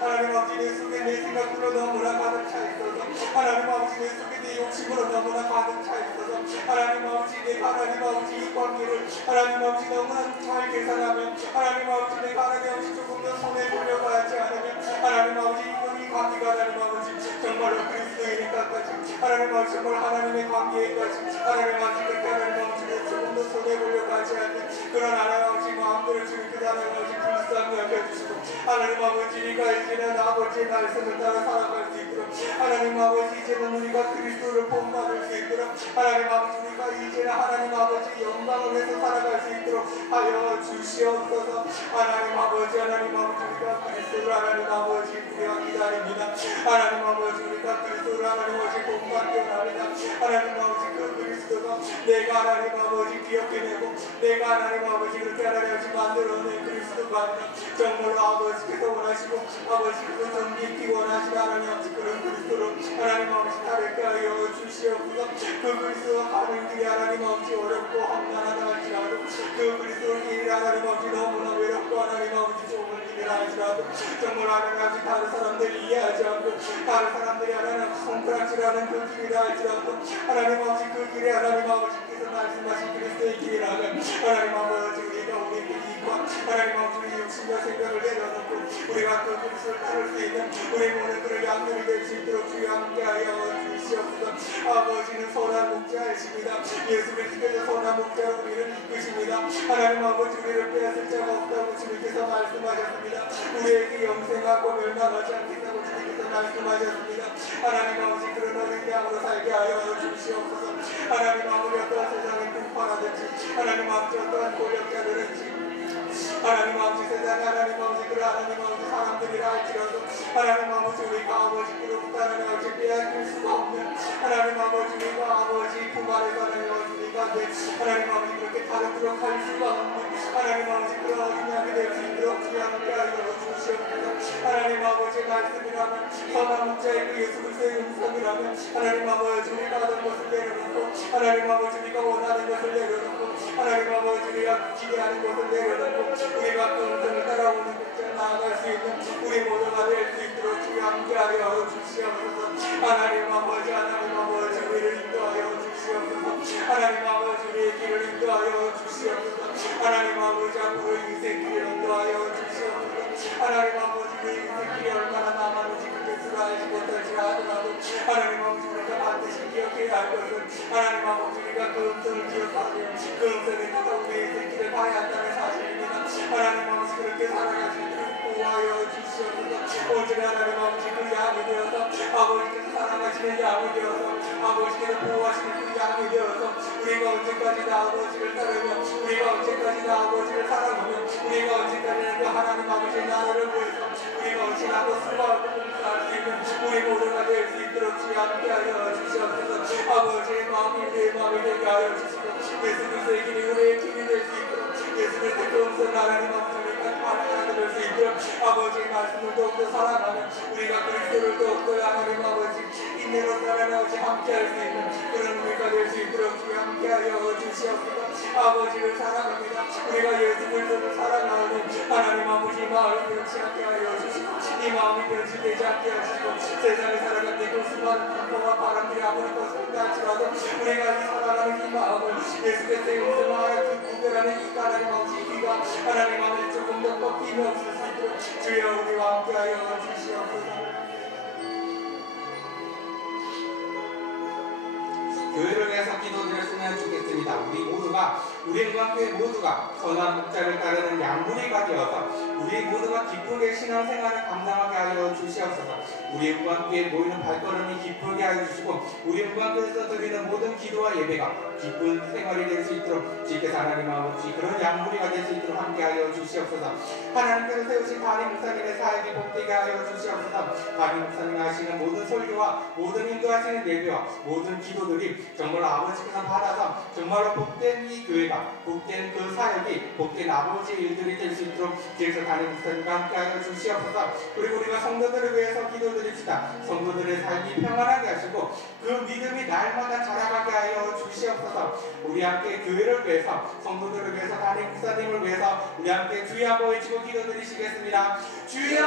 하나님 아버지 내 속에 내 생각으로 너무나 가득 차 있어서 하나님 아버지 내 속에 내 욕심으로 너무나 가득 차 있어서 하나님 아버지 내가 하나님 아버지 이 관계를 하나님 아버지 너무나 잘 계산하며 하나님 아버지 내가 하나님 아버지 조금 더 손해보려고 하지 않으면 하나님 아버지 이 관계가 하나님 아버지 정말로 그리스도이니까까지 하나님 아버지 정말 하나님의 관계에까지 하나님 아버지 그렇게 하나님 아버지 조금 더 손해보려고 하지 않는 그런 하나님 아버지 마음들을 주님께서 하나님 아버지 불쌍히 여겨주시고 하나님 아버지 우리가 이제는 아버지의 말씀을 따라 살아갈 수 있도록 하나님 아버지 이제는 우리가 그리스도를 본받을 수 있도록 하나님 아버지 우리가 이제는 하나님 아버지 영광을 위해서 살아갈 수 있도록 하여 주시옵소서. 하나님 아버지 우리가 그리스도를 하나님 아버지 우리가 기다립니다. 하나님 아버지 우리가 그리스도를 하나님 아버지 본받기 원합니다. 하나님 아버지 그 그리스도가 내가 하나님 아버지 기억해내고 내가 하나님 아버지 그렇게 하나님 아버지 만들어낸 그리스도가 아니라 정말로 아버지께서 원하시고 아버지께서 존귀히 원하시는 하나님 아버지 그런 그리스도로 하나님 아버지 다르게 하여 주시옵소서. 그 그리스도가 가는 길이 하나님 아버지 어렵고 험난하다 할지라도 그 그리스도 길이 하나님 아버지 너무나 외롭고 하나님 아버지 좁은 길이라 할지라도 정말 하나님 아버지 다른 사람들이 이해하지 않고 다른 사람들이 하나님 아버지 손가락질하는 그 길이라 할지라도 하나님 아버지 그 길에 하나님 아버지께서 말씀하신 그리스도의 길이라면 하나님 아버지 우리가 우리의 이익과 하나님 아버지 우리의 욕심과 생각을 내려놓고 우리가 그 그리스도를 따를 수 있는 우리 모든 그를 양면이 될 수 있도록 주여 함께하여 주시옵소서. 아버지는 선한 목자이십니다. 예수 그리스도께서 선한 목자로 우리를 이끄십니다. 하나님 아버지 우리를 빼앗을 자가 없다고 주님께서 말씀하셨습니다. 우리에게 영생하고 멸망하지 않겠다고 주님께서 말씀하셨습니다. 하나님 아버지 그런 어린 양으로 살게 하여 주시옵소서. 하나님 아버지 어떠한 세상의 풍파라든지 하나님 아버지 어떠한 권력자들은지 하나님 아버지 세상에 하나님 아버지 그 하나님 아버지 사람들이라 할지라도 하나님 아버지 우리가 아버지로부터 하나님 아버지 빼앗길 수가 없는 하나님 아버지 우리가 아버지 품 아래서 하나님 아버지 우리가 하나님 아버지 그렇게 다루도록 할 수가 없는 하나님 아버지 그런 어린 양이 될 수 있도록 주여 함께 하여 주시옵소서. 하나님 아버지의 말씀이라면 선한 목자의 그 예수 그리스도의 음성이라면 하나님 아버지 우리가 하던 것을 내려놓고 하나님 아버지 우리가 원하는 것을 내려놓고 하나님 아버지 우리가 기대하는 것을 내려놓고 우리가 그 음성을 따라오는 곳에 나아갈 수 있는 우리 모두가 될 수 있도록 주여 함께하여 주시옵소서. 하나님 아버지 우리를 인도하여 주시옵소서. 하나님 아버지 우리의 길을 인도하여 주시옵소서. 하나님 아버지 앞으로 인생 길을 인도하여 주시옵소서. 하나님 아버지 우리 인생 길이 얼마나 남았는지 그 뜻을 알지 못할지라 하더라도 하나님 아버지 우리가 반드시 기억해야 할 것은 하나님 아버지 우리가 그 음성을 기억하며 그 음성에 따라 우리의 인생 길을 가야 한다는 사실입니다. 하나님 아버지 그렇게 살아가시도록 보호하여 주시옵소서. 오직 하나님 아버지 그 양이 되어서 아버지께서 사랑하시는 양이 되어서 아버지께서 보호하시는 그 양이 되어서 우리가 언제까지나 아버지를 따르며 우리가 언제까지나 아버지를 사랑하며 우리가 언제까지나 그 하나님 아버지의 나라를 위해서 우리가 언제나 수고하고 봉사할 수 있는 우리 모두가 될 수 있도록 주여 함께하여 주시옵소서. 아버지의 마음이 우리의 마음이 되게 하여 주시고 예수 그리스도의 길이 우리의 길이 될 수 있도록 예수 그리스도의 그 음성 하나님 아버지 우리가 알아들을 수 있도록 아버지의 말씀을 더욱더 사랑하며 우리가 그리스도를 더욱더 하나님 아버지 인내로 하나님 아버지 함께할 수 있는 그런 우리가 될 수 있도록 주여 함께하여 주시옵소서. 아버지를 사랑합니다. 우리가 예수 그리스도를 사랑하는 하나님 아버지 마음을 변치 않게 하여 주시고 이 마음이 변질되지 않게 하시고 세상에 살아갈 때 그 수많은 풍파와 바람들이 아무리 걷습니다 할지라도 우리가 이 사랑하는 이 마음을 예수 그리스도의 음성을 하여 구별하는 이 하나님 아버지 귀가 하나님 아버지 조금 더 꺾임이 없을 수 있도록 주여 우리와 함께하여 주시옵소서. 교회를 위해서 기도드렸으면 좋겠습니다. 우리 응광교회 모두가 선한 목자를 따르는 양무리가 되어서 우리 모두가 기쁘게 신앙생활을 감당하게 하여 주시옵소서. 우리 응광교회에 모이는 발걸음이 기쁘게 하여 주시고 우리 응광교회에서 드리는 모든 기도와 예배가 기쁜 생활이 될 수 있도록 주께서 하나님 아버지 그런 양무리가 될 수 있도록 함께하여 주시옵소서. 하나님께서 세우신 담임 목사님의 사역이 복되게 하여 주시옵소서. 담임 목사님 하시는 모든 설교와 모든 인도하시는 예배와 모든 기도들이 정말 아버지께서 받아서 정말로 복된 이 교회가 복된 그 사역이 복된 아버지의 일들이 될 수 있도록 주께서 담임 목사님과 함께하여 주시옵소서. 그리고 우리가 성도들을 위해서 기도드립시다. 성도들의 삶이 평안하게 하시고 그 믿음이 날마다 자라가게 하여 주시옵소서. 우리 함께 교회를 위해서 성도들을 위해서 담임 목사님을 위해서 우리 함께 주여 한번 외치고 기도드리시겠습니다. 주여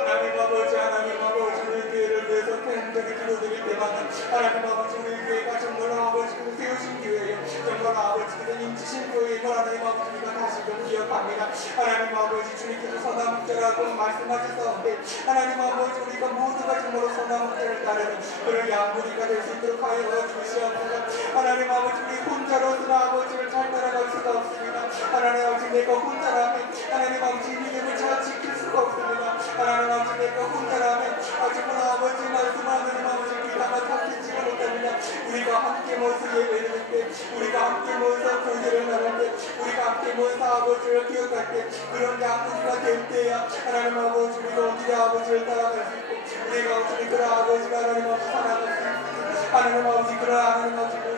하나님 아버지 우리 교회를 위해서 팬들이 기도드릴 때마다 하나님 아버지 우리 교회가 정말 아버지께서 세우신 교회예요. 정말 아버지께서 인치신 교회임을 하나님 아버지 우리가 다시금 기억합니다. 하나님 아버지 주님께서 선한 목자라고 말씀하셨사온데 하나님 아버지 우리가 모두가 정말로 선한 목자를 따르는 그런 양무리가 될 수 있도록 하여 주시옵소서. 하나님 아버지 우리 혼자로서는 아버지를 잘 따라갈 수가 없습니다. 하나님 아버지 내가 혼자라면 하나님 아버지 믿음을 잘 지킬 수가 없습니다. 하나님 아버지 내가 혼자라면 정말 아버지 말씀 하나님 아버지 귀담아 잡히지가 못합니다. 우리가 함께 모여서 예배를 할 때 우리가 함께 모여서 교제를 나눌 때 우리가 함께 모여서 아버지를 기억할 때 그런 양무리가 될 때야 하나님 아버지 우리가 어디에 아버지를 따라갈 수 있고 우리가 어떻게 그런 아버지가 하나님 아버지 살아갈 수 있고 하나님 아버지 그런 하나님 아버지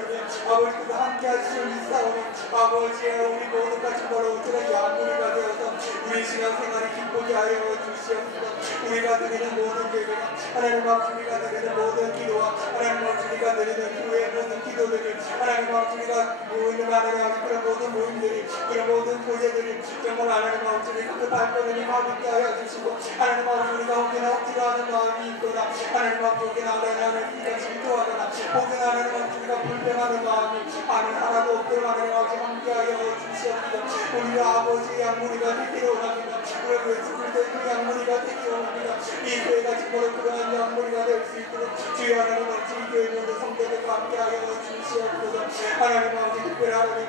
아버지께서 함께 하시는 이 싸움에 아버지의 우리 모두가 정말 어쩌면 양무리가 되어서 우리 신앙생활이 기쁘게 하여 주시옵소서. 우리가 드리는 모든 예배가 하나님 아버지 우리가 드리는 모든 기도와 하나님 아버지 우리가 드리는 교회의 모든 기도들이 하나님 아버지 우리가 모이는 하나님 아버지 그런 모든 모임들이 그런 모든 교제들이 정말 하나님 아버지 우리가 그 발걸음이 가볍게 하여 주시고 하나님 아버지 우리가 혹여나 억지로 하는 마음이 있거나 하나님 아버지 혹여나 하나님 우리가 질투하거나 혹여나 하나님 아버지 우리가 불평하는 마음이 하나도 없도록 하나님 아버지 함께하여 주시옵소서. 우리가 아버지의 양무리가 되기를 원합니다. 우리가 예수 그리스도의 양무리가 되기를 원합니다. 이 교회가 정말 그러한 양무리가 될 수 있도록 주여 하나님 아버지 교회 모든 성도들과 함께하여 주시옵소서. 하나님 아버지 특별히 하나님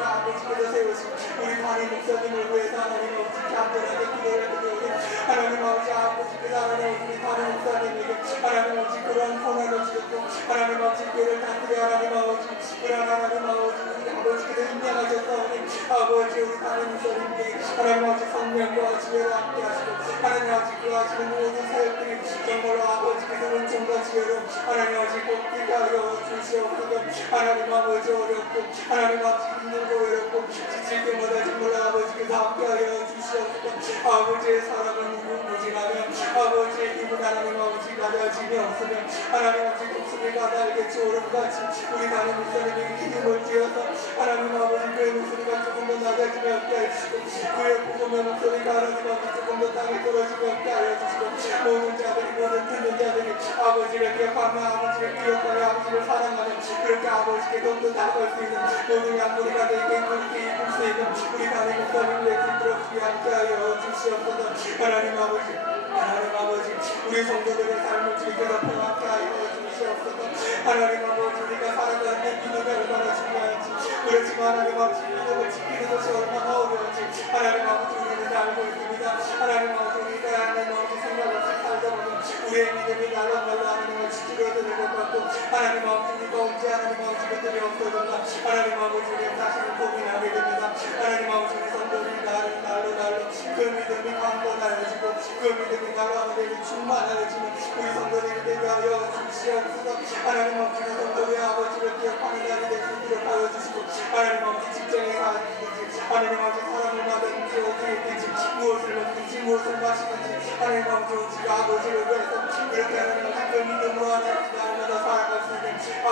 아버지께서 세우신 우리 담임 목사님을 위해서 하나님 아버지 간절하게 기도를 드리오니 하나님 아버지께서 하나님 아버지 담임 목사님에게 하나님 아버지 그러한 고난을 주셨고 하나님 아버지 교회를 다스려 하나님 아버지 그러한 하나님 아버지께서 인정하셨사오니 아버지 우리 담임 목사님께 하나님 아버지 성령과 지혜로 함께 하시고 하나님 아버지 그 하시는 모든 사역들이 정말로 아버지께서 은총과 지혜로 하나님 아버지 곱게 하여 주시옵소서. 하나님 아버지 어렵고 하나님 아버지 힘들고 외롭고 지칠 때마다 정말로 아버지께서 함께 하여 주시옵소서. 아버지의 사랑은 무궁무진하며 아버지의 힘은 하나님 아버지 가져짐이 없으며 하나님 아버지 독수리 가다에게 조름같이 우리 담임 목사님에게 힘을 주어서 하나님 아버지 그의 목소리가 조금 더 낮아지며 함께 하시고 그의 복음의 목소리가 하나님 아버지 조금 더 땅에 떨어지며 함께 하여 주시고 모든 자들이 모든 듣는 자들이 아버지를 기억하며 아버지를 기억하며 아버지를 사랑하며 그렇게 아버지께 더욱더 나아갈 수 있는 모든 양무리가 되게 그렇게 입을 수 있는 우리 담임 목사님을 낼 수 있도록 주여 함께 하여 주시옵소서. 하나님 아버지 우리 성도들의 삶을 주께서 평안케 하여 주시옵소서. 하나님 아버지 우리가 살아가는 믿음이 얼마나 중요한지 그렇지만 하나님 아버지 믿음을 지키는 것이 얼마나 어려운지 하나님 아버지 우리는 알고 있습니다. 하나님 아버지 우리가 하나님 아버지 생각 없이 살다 보면 우리의 믿음이 날로 하나님 아버지 줄어드는 것 같고 하나님 아버지 우리가 언제 하나님 아버지 그들이 없어졌나 하나님 아버지 우리의 자신을 고민하게 됩니다. 하나님 아버지 우리 성도들이 날로 그 믿음이 강건하여지고 그 믿음이 날로 하나님이 충만하여지는 우리 성도들이 되게 하여 주시옵소서. 하나님 아버지 우리 성도의 아버지를 기억하는 날이 될 수 있도록 하여 주시고 하나님 아버지 직장에서 하든지 하나님 아버지 사람을 만나든지 어디에 있든지 무엇을 먹든지 무엇을 마시든지 하나님 아버지 오직 아버지를 위해서 이렇게 하나님 아버지 그 믿음으로 하나님 날마다 살아갈 수 있는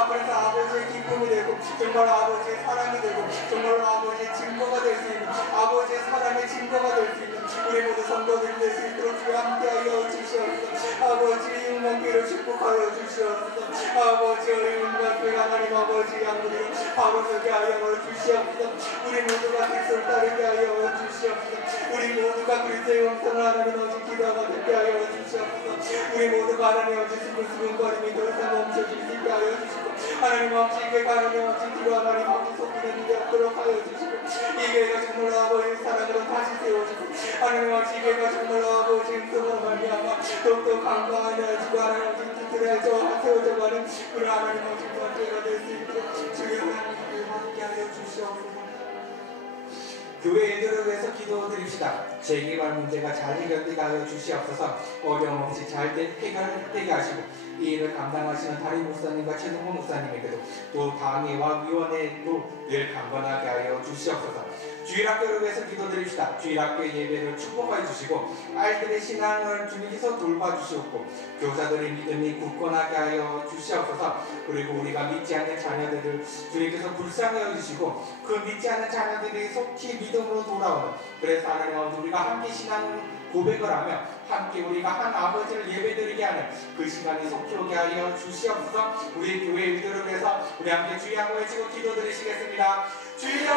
그래서 아버지의 기쁨이 되고 정말 아버지의 사랑이 되고 정말로 아버지의 증거가 될 수 있는 아버지의 사랑의 증거가 될 수 있는 우리 모두 성도들이 될 수 있도록 주여 함께하여 주시옵소서. 아버지 용만교회를 축복하여 주시옵소서. 아버지 용만교회 하나님 아버지 양무리로 바로 서게 하여 주시옵소서. 우리 모두가 그리스도를 따르게 하여 주시옵소서. 우리 모두가 그리스도의 영성을 하나님 아버지 기도하고 듣게 하여 주시옵소서. 우리 모두가 하나님 아버지 수근수근거림이 더 이상 멈춰질 수 있게 하여 주시고 하나님 아버지 이 교회가 하나님 아버지 뒤로 하나님 아버지 속기는 일이 없도록 하여 주시고 이 교회가 정말로 아버지 사랑으로 다시 세워지고 하나님 아버지 이 교회가 정말로 아버지 그런 말미암아 더욱더 강건해지고 하나님 아버지 튼튼해져 세워져가는 그런 하나님 아버지 그런 교회가 될 수 있도록 주여 하나님 함께 하여 주시옵소서. 교회 애들을 위해서 기도드립시다. 재개발 문제가 잘 해결되게 하여 주시옵소서. 어려움 없이 잘 해결되게 하시고 이 일을 감당하시는 담임 목사님과 최동호 목사님에게도 또 당회와 위원회도 늘 강건하게 하여 주시옵소서. 주일학교를 위해서 기도드립시다. 주일학교 예배를 축복해 주시고 아이들의 신앙을 주님께서 돌봐주시옵고 교사들의 믿음이 굳건하게 하여 주시옵소서. 그리고 우리가 믿지 않는 자녀들을 주님께서 불쌍히 여주시고 그 믿지 않는 자녀들이 속히 믿음으로 돌아오는 그래서 하나님 아버지 우리가 함께 신앙을 고백을 하며 함께 우리가 한 아버지를 예배드리게 하는 그 시간이 속히 오게 하여 주시옵소서. 우리 교회 일들을 위해서 우리 함께 주여 한번 외치고 기도드리시겠습니다. 주여!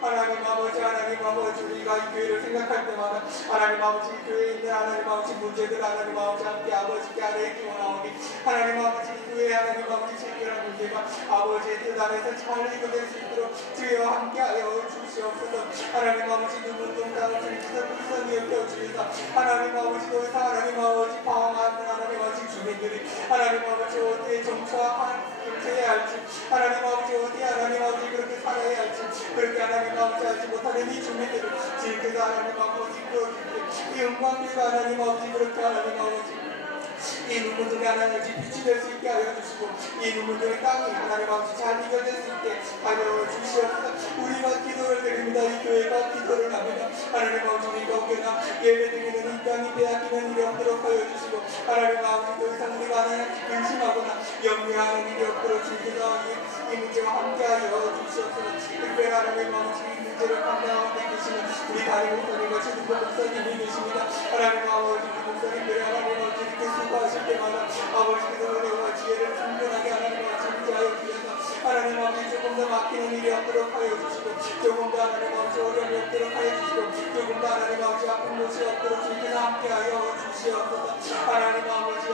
하나님 아버지 우리가 이 교회를 생각할 때마다 하나님 아버지 이 교회에 있는 하나님 아버지 문제들 하나님 아버지 함께 아버지께 아래 기원하오니 하나님 아버지 이 교회 하나님 아버지 제기한 문제가 아버지의 뜻 안에서 잘 해결될 수 있도록 주여 함께하여 주시옵소서. 하나님 아버지 눈물 동당을 주님께서 불쌍히 여겨주시사 하나님 아버지 더 이상 하나님 아버지 방황하는 하나님 아버지 주민들이 하나님 아버지 어디에 정착해야 할지 하나님 아버지 어디에 하나님 아버지 그렇게 살아야 할지 그렇게 하나님 아버지 알지 못하는 이 주민들을 주님께서 하나님 아버지 그렇게 이 영광교회가 하나님 아버지 그렇게 하나님 아버지 이 눈물들이 하나님 아버지 빛이 될 수 있게 하여 주시고 이 눈물들의 땅이 하나님 아버지 잘 이겨낼 수 있게 하여 주시옵소서. 우리가 기도를 드립니다. 이 교회가 기도를 합니다. 하나님 아버지 우리가 오게나 예배드리는 이 땅이 빼앗기는 일이 없도록 하여 주시고 하나님 아버지 더 이상 우리가 하나님 근심하거나 염려하는 일이 없도록 주님께서 이 문제와 함께하여 주시옵소서. 특별히 하나님 아버지 이 문제를 감당하고 계시는 우리 담임 목사님과 최동호 목사님이 계십니다. 하나님 아버지 그 목사님들이 하나님 아버지 이렇게 수고하실 때마다 아버지께서 은혜와 지혜를 충분하게 하나님 아버지 인자하여 주셔서 하나님 아버지 조금 더 막히는 일이 없도록 하여 주시고 조금 더 하나님 아버지 어려움이 없도록 하여 주시고 조금 더 하나님 아버지 아픈 곳이 없도록 주님께서 함께하여 주시옵소서. 하나님 아버지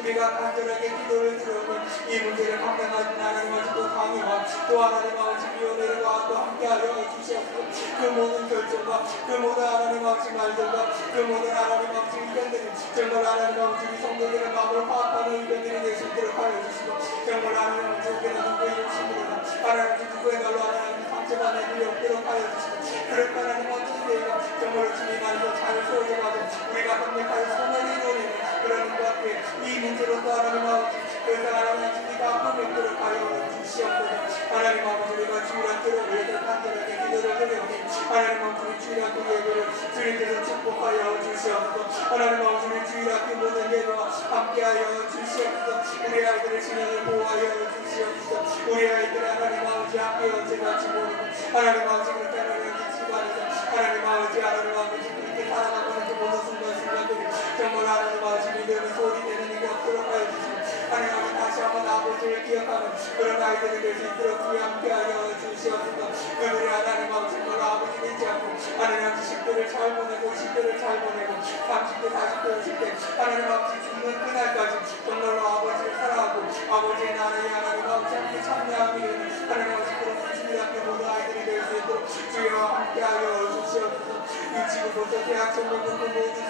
우리 우리가 간절하게 기도를 들으니 이 문제를 감당하는 하나님 아버지 또 강의와 또 하나님 아버지 위원회와 또 함께하여 주시옵소서. 그 모든 결정과 그 모든 하나님 아버지 말들과 그 모든 하나님 아버지 의견들이 정말 하나님 아버지 우리 성도들의 마음을 파악하는 의견들이 될 수 있도록 하여 주시고 정말 하나님 아버지 우리가 누구의 욕심으로나 하나님 누구의 날로 하나님 상처받는 일이 없도록 하여 주시고 그런 하나님 아버지 내가 정말 주님 안에서 잘 세워져가고 우리가 협력하여 선을 이루어내는 그런 것 같아 이 문제로서 하나님 아버지 그래서 하나님 아버지 우리가 아픔이 없도록 하여 주시옵소서. 하나님 아버지 우리가 주일학교를 위해서 간절하게 기도를 드리오니 하나님 아버지 주일학교 예배를 주님께서 축복하여 주시옵소서. 하나님 아버지 우리 주일학교 모든 예배와 함께하여 주시옵소서. 우리 아이들의 신앙을 보호하여 주시옵소서. 우리 아이들 하나님 아버지 학교에 언제같이 모르고 하나님 아버지 그렇게 하나님 집안에서 하나님 아버지 그렇게 살아가고 있는 모든 순간순간들이 정말 하나님 아버지 믿음의 소리 되는 일이 없도록 하여 주시고 하나님 아버지 다시 한번 아버지를 기억하는 그런 아이들이 될 수 있도록 주여 함께하여 주시옵소서. 그들이 하나님 아버지 정말 아버지 믿지 않고 하나님 아버지 10대를 잘 보내고 20대를 잘 보내고 30대 40대 50대 하나님 아버지 죽는 그날까지 정말로 아버지를 사랑하고 아버지의 나라에 하나님 아버지 함께 참여하기 위해 하나님 아버지 그런 주일학교 모든 아이들이 될 수 있도록 주여 함께하여 주시옵소서. 유치부부터 대학 전문고 모든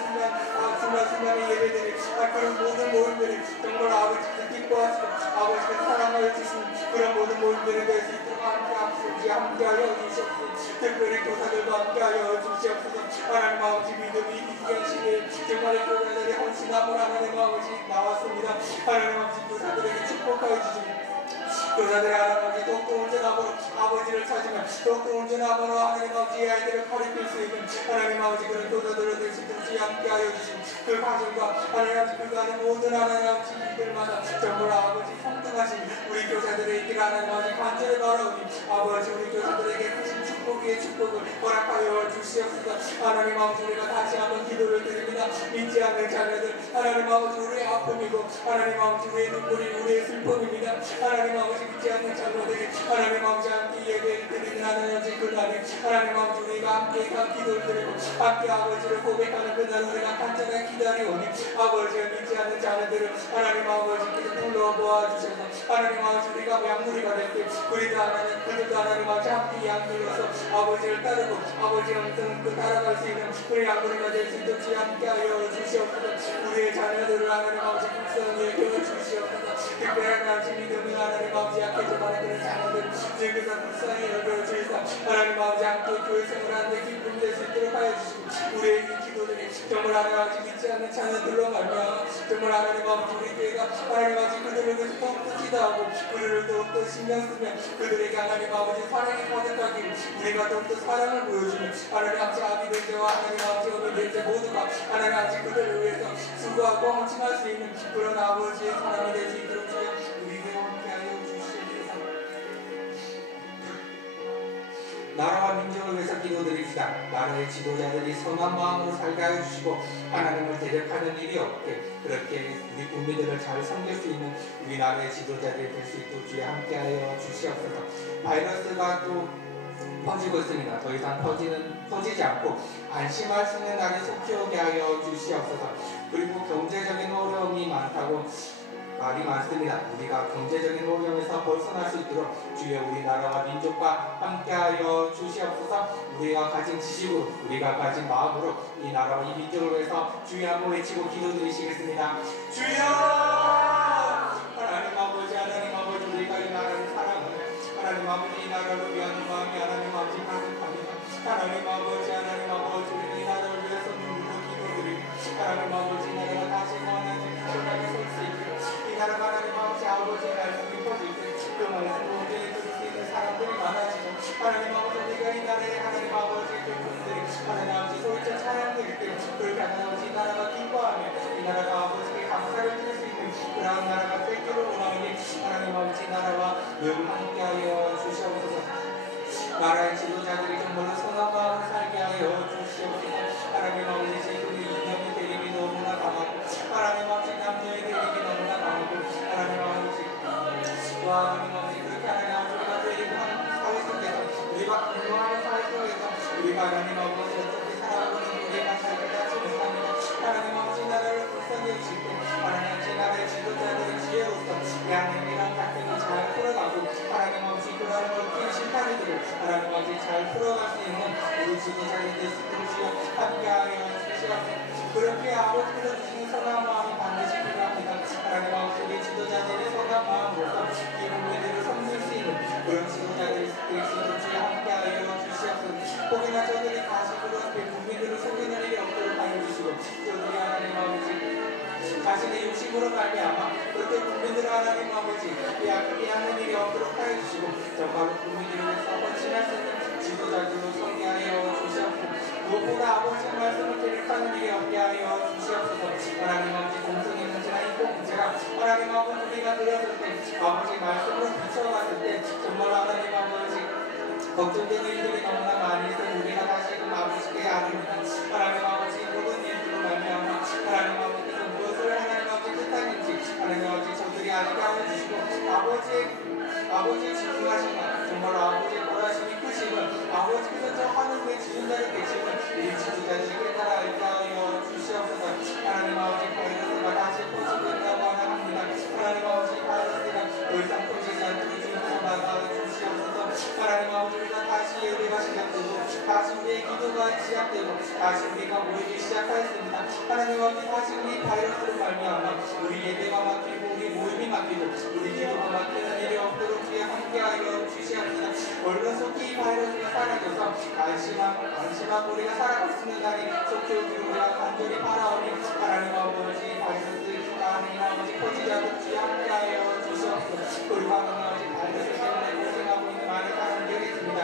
순간순간의 예배들이 그런 모든 모임들이 정말 아버지를 기뻐하시고 아버지를 사랑하여 주시는 그런 모든 모임들이 될 수 있도록 함께하여 주시옵소서. 특별히 교사들과 함께하여 주시옵소서. 하나님 아버지 믿음이 이기한 시대에 정말 교사들의 헌신함을 하나님 아버지 나왔습니다. 하나님 아버지 교사들에게 축복하여 주시고 교사들의 하나님 아버지 더욱더 온전함으로 아버지를 찾으며 더욱더 온전함으로 하나님 아버지의 아이들을 가르칠 수 있는 하나님 아버지 그런 교사들을 될 수 있도록 주여 함께하여 주시고 그 가정과 하나님 아버지 그간의 모든 하나님 아버지 일들마다 정말 아버지 성등하신 우리 교사들의 있기를 하나님 아버지 간절히 바라오니 아버지 우리 교사들에게 크신 축복의 축복을 허락하여 주시옵소서. 하나님 아버지 우리가 다시 한번 기도를 드립니다. 믿지 않는 자녀들 하나님 아버지 우리의 아픔이고 하나님 아버지 우리의 눈물이 우리의 슬픔입니다. 하나님 아버지 믿지 않는 자녀들이 하나님 아버지 함께 예배를 드리는 하나님 아버지 그날에 하나님 아버지 우리가 함께 기도를 드리고 함께 아버지를 고백하는 그날 우리가 간절하게 기다려오니 아버지가 믿지 않는 자녀들을 하나님 아버지께서 불러보아 주셔서 하나님 아버지 우리가 양무리가 될 때 그들도 하나님 아버지 함께 양들로서 아버지를 따르고 아버지 영성 따라갈 수 있는 우리 양무리가 될 수 있도록 주여 함께하여 주시옵소서. 우리의 자녀들을 하나님 아버지 국성에 교회 주시옵소서. 특별한 아버지 믿음이 하나님 아버지 약해져가는 그런 자녀들 주께서 불쌍히 여겨주시사 하나님 아버지 함께 교회 생활하는데 기쁨이 될 수 있도록 하여 주시고 우리의 이 기도들이 정말 하나님 아버지 믿지 않는 자녀들로 말미암아 정말 하나님 아버지 우리 교회가 하나님 아버지 그들을 위해서 더욱더 기도하고 그들을 더욱더 신경 쓰며 그들에게 하나님 아버지 사랑이 가득하기를 우리가 더욱더 사랑을 보여주며 하나님 아버지 아비들과 하나님 아버지 어머니들 모두가 하나님 아버지 그들을 위해서 수고하고 헌신할 수 있는 그런 아버지의 사람이 될 수 있도록 주여 우리 교회 함께하여 주시옵소서. 나라와 민족을 위해서 기도드립시다. 나라의 지도자들이 선한 마음으로 살게 하여 주시고 하나님을 대적하는 일이 없게 그렇게 우리 국민들을 잘 섬길 수 있는 우리나라의 지도자들이 될 수 있도록 주여 함께하여 주시옵소서. 바이러스가 또 퍼지고 있습니다. 더 이상 퍼지지 않고 안심할 수 있는 날이 속히 오게 하여 주시옵소서. 그리고 경제적인 어려움이 많다고 말이 많습니다. 우리가 경제적인 어려움에서 벗어날 수 있도록 주여 우리나라와 민족과 함께하여 주시옵소서. 우리가 가진 지식으로 우리가 가진 마음으로 이 나라와 이 민족을 위해서 주여 한번 외치고 기도드리시겠습니다. 주여 하나님 아버지 우리가 이 나라를 사랑하는 하나님 아버지 이 나라를 위하는 마음이 하나님 아버지 가득합니다. 하나님 아버지 우리는 이 나라를 위해서 눈물로 기도드리고 하나님 아버지 나라가 다시 하나님 나라에 설 수 있도록 이 나라가 하나님 아버지의 말씀이 퍼질 때그 말씀을 온전히 들을 수 있는 사람들이 많아지고 하나님 아버지 우리가 이 나라의 하나님 아버지의 백성들이 하나님 아버지 소리쳐 찬양드릴 때 그렇게 하나님 아버지 이 나라가 기뻐하며 이 나라가 아버지께 감사를 드릴 수 있는 그러한 나라가 되기를 원하오니 하나님 아버지 나라와 늘 함께하여 주시옵소서. 나라의 지도자들이 정말로 선한 마음을 살게 하여 주시옵소서. 하나님 아버지 지금 이념의 대립이 너무나 강하고 하나님 아버지 남녀의 대립이 너무나 강하고 하나님 아버지 하나님 아버지 그렇게 하나님 아버지가 대립하는 사회 속에서 우리가 공존하는 사회 속에서 우리가 하나님 아버지 어떻게 살아가는 우리가 잘 깨닫지 못합니다. 하나님 아버지 나라를 불쌍히 여기시고 하나님 아버지 나라의 지도자 그렇게 아버지께서 주신 선한 마음이 반드시 필요합니다. 하나님 아버지 우리 지도자들의 선한 마음으로서 이 국민들을 섬길 수 있는 그런 지도자들이 지도주에 함께하여 주시옵소서. 혹이나 저들이 가식으로 국민들을 속이는 일이 없도록 하여 주시고 저들이 하나님 아버지 자신의 욕심으로 말미암아 그렇게 국민들을 하나님 아버지 빼앗게 하는 일이 없도록 하여 주시고 정말로 국민들을 위해서 헌신할 수 있는 지도자들로 성리하여 주시옵소서. 무엇보다 아버지의 말씀을 계획하는 일이 없게 하여 주시옵소서. 하나님 아버지 공성의 문제나 인공 문제가 하나님 아버지 우리가 들었을 때 아버지의 말씀으로 비춰봤을 때 정말 하나님 아버지 걱정되는 일들이 너무나 많이 있어 우리가 다시금 아버지께 아닙니다. 하나님 아버지 모든 일들로 말미암아 하나님 아버지께서 무엇을 하나님 아버지 뜻하는지 하나님 아버지 저들이 알게 하여 주시고 아버지의 집중하신 것 정말 아버지의 보라심이 크심을 아버지께서 저 하늘의 지존자를 계심을 이 지도자들이 깨달아 알게 하여 주시옵소서. 하나님 아버지 바이러스가 다시 퍼지고 있다고 합니다. 하나님 아버지 바이러스가 더 이상 퍼지지 않도록 주님께서 막아주시옵소서. 하나님 아버지 우리가 다시 예배가 시작되고 다시 우리의 기도가 시작되고 다시 우리가 모이기 시작하였습니다. 하나님 아버지 다시 우리 바이러스로 말미암아 우리 예배가 막히고 우리 모임이 막히고 우리 기도가 막히는 일이 없도록 주에 함께하여 주시옵소서. 얼른 속히 이 바이러스가 사라져서 안심하고 우리가 살아갈 수 있는 날이 속히 오기를 우리가 간절히 바라오니 하나님 아버지 바이러스가 하나님 아버지 퍼지지 않도록 주에 함께하여 주시옵소서. 그리고 하나님 아버지 바이러스 때문에 고생하고 있는 많은 사람들이 있습니다.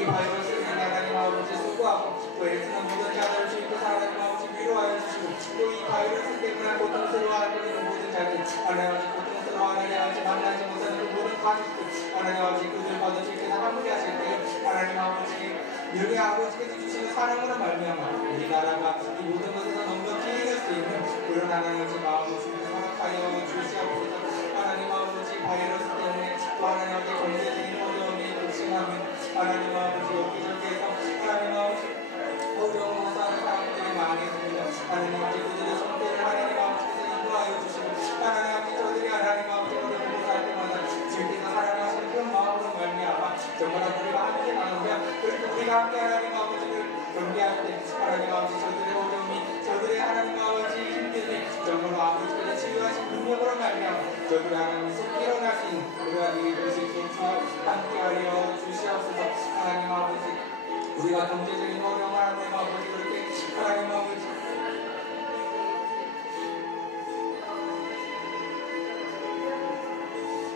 이 바이러스를 하나님 아버지 수고하고 또 애쓰는 모든 자들을 주님께서 하나님 아버지 위로하여 주시고 또 이 바이러스 때문에 고통스러워하고 있는 모든 자들 하나님 아버지 고통스러워하는 아버지 만나지 못하는 그 모든 가족들 하나님 아버지 그들과도 주께서 함께하실 때 하나님 아버지 너희 아버지께서 주시는 사랑으로 말미암아 우리나라가 이 모든 것에서 넉넉히 이길 수 있는 그런 하나님 아버지 마음으로 주님께서 허락하여 주시옵소서. 하나님 아버지 바이러스 때문에 또 하나님 아버지 경제적인 어려움이 극심하면 하나님 아버지 여기저기에서 하나님 아버지 어려움으로 사는 사람들이 많이 있습니다. 하나님 아버지 그들의 손길을 하나님 아버지께서 인도하여 주시고 하나님 아버지 저들이 하나님 아버지 어려움으로 살 때마다 주님께서 사랑하시는 그런 마음으로 말미암아 정말 우리가 함께 나누며 그리고 우리가 함께 하나님 아버지를 경계할 때 하나님 아버지 저들의 어려움이 저들의 하나님 아버지 힘듦이 정말 아버지께서 치유하신 능력으로 말미암아 저들이 하나님 속히 일어날 수 있는 그러한 일이 될 수 있게 함께하여 주시옵소서. 하나님 아버지 우리가 경제적인 어려움 하나님 아버지 그렇게 하나님 아버지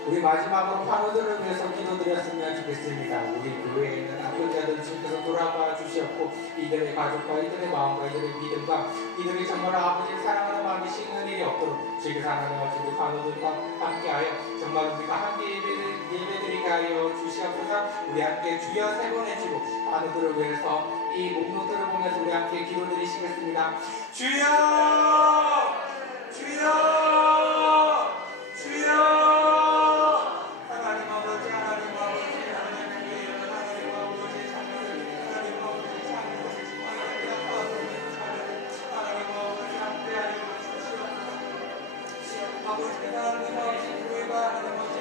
우리 마지막으로 환우들을 위해서 기도드렸으면 좋겠습니다. 우리 교회에 있는 아픈 자들 주께서 돌아봐 주시옵고 이들의 가족과 이들의 마음과 이들의 믿음과 이들이 정말 아버지를 사랑하는 마음이 식는 일이 없도록 주께서 하나님 아버지 우리 환우들과 함께하여 정말 우리가 함께 예배드리게 하여 주시옵소서. 우리 함께 주여 세 번 해주고 환우들을 위해서 이 목록들을 보면서 우리 함께 기도드리시겠습니다. 주여 주여 주여 아버지께서 하나님 아버지 교회가 하나님 아버지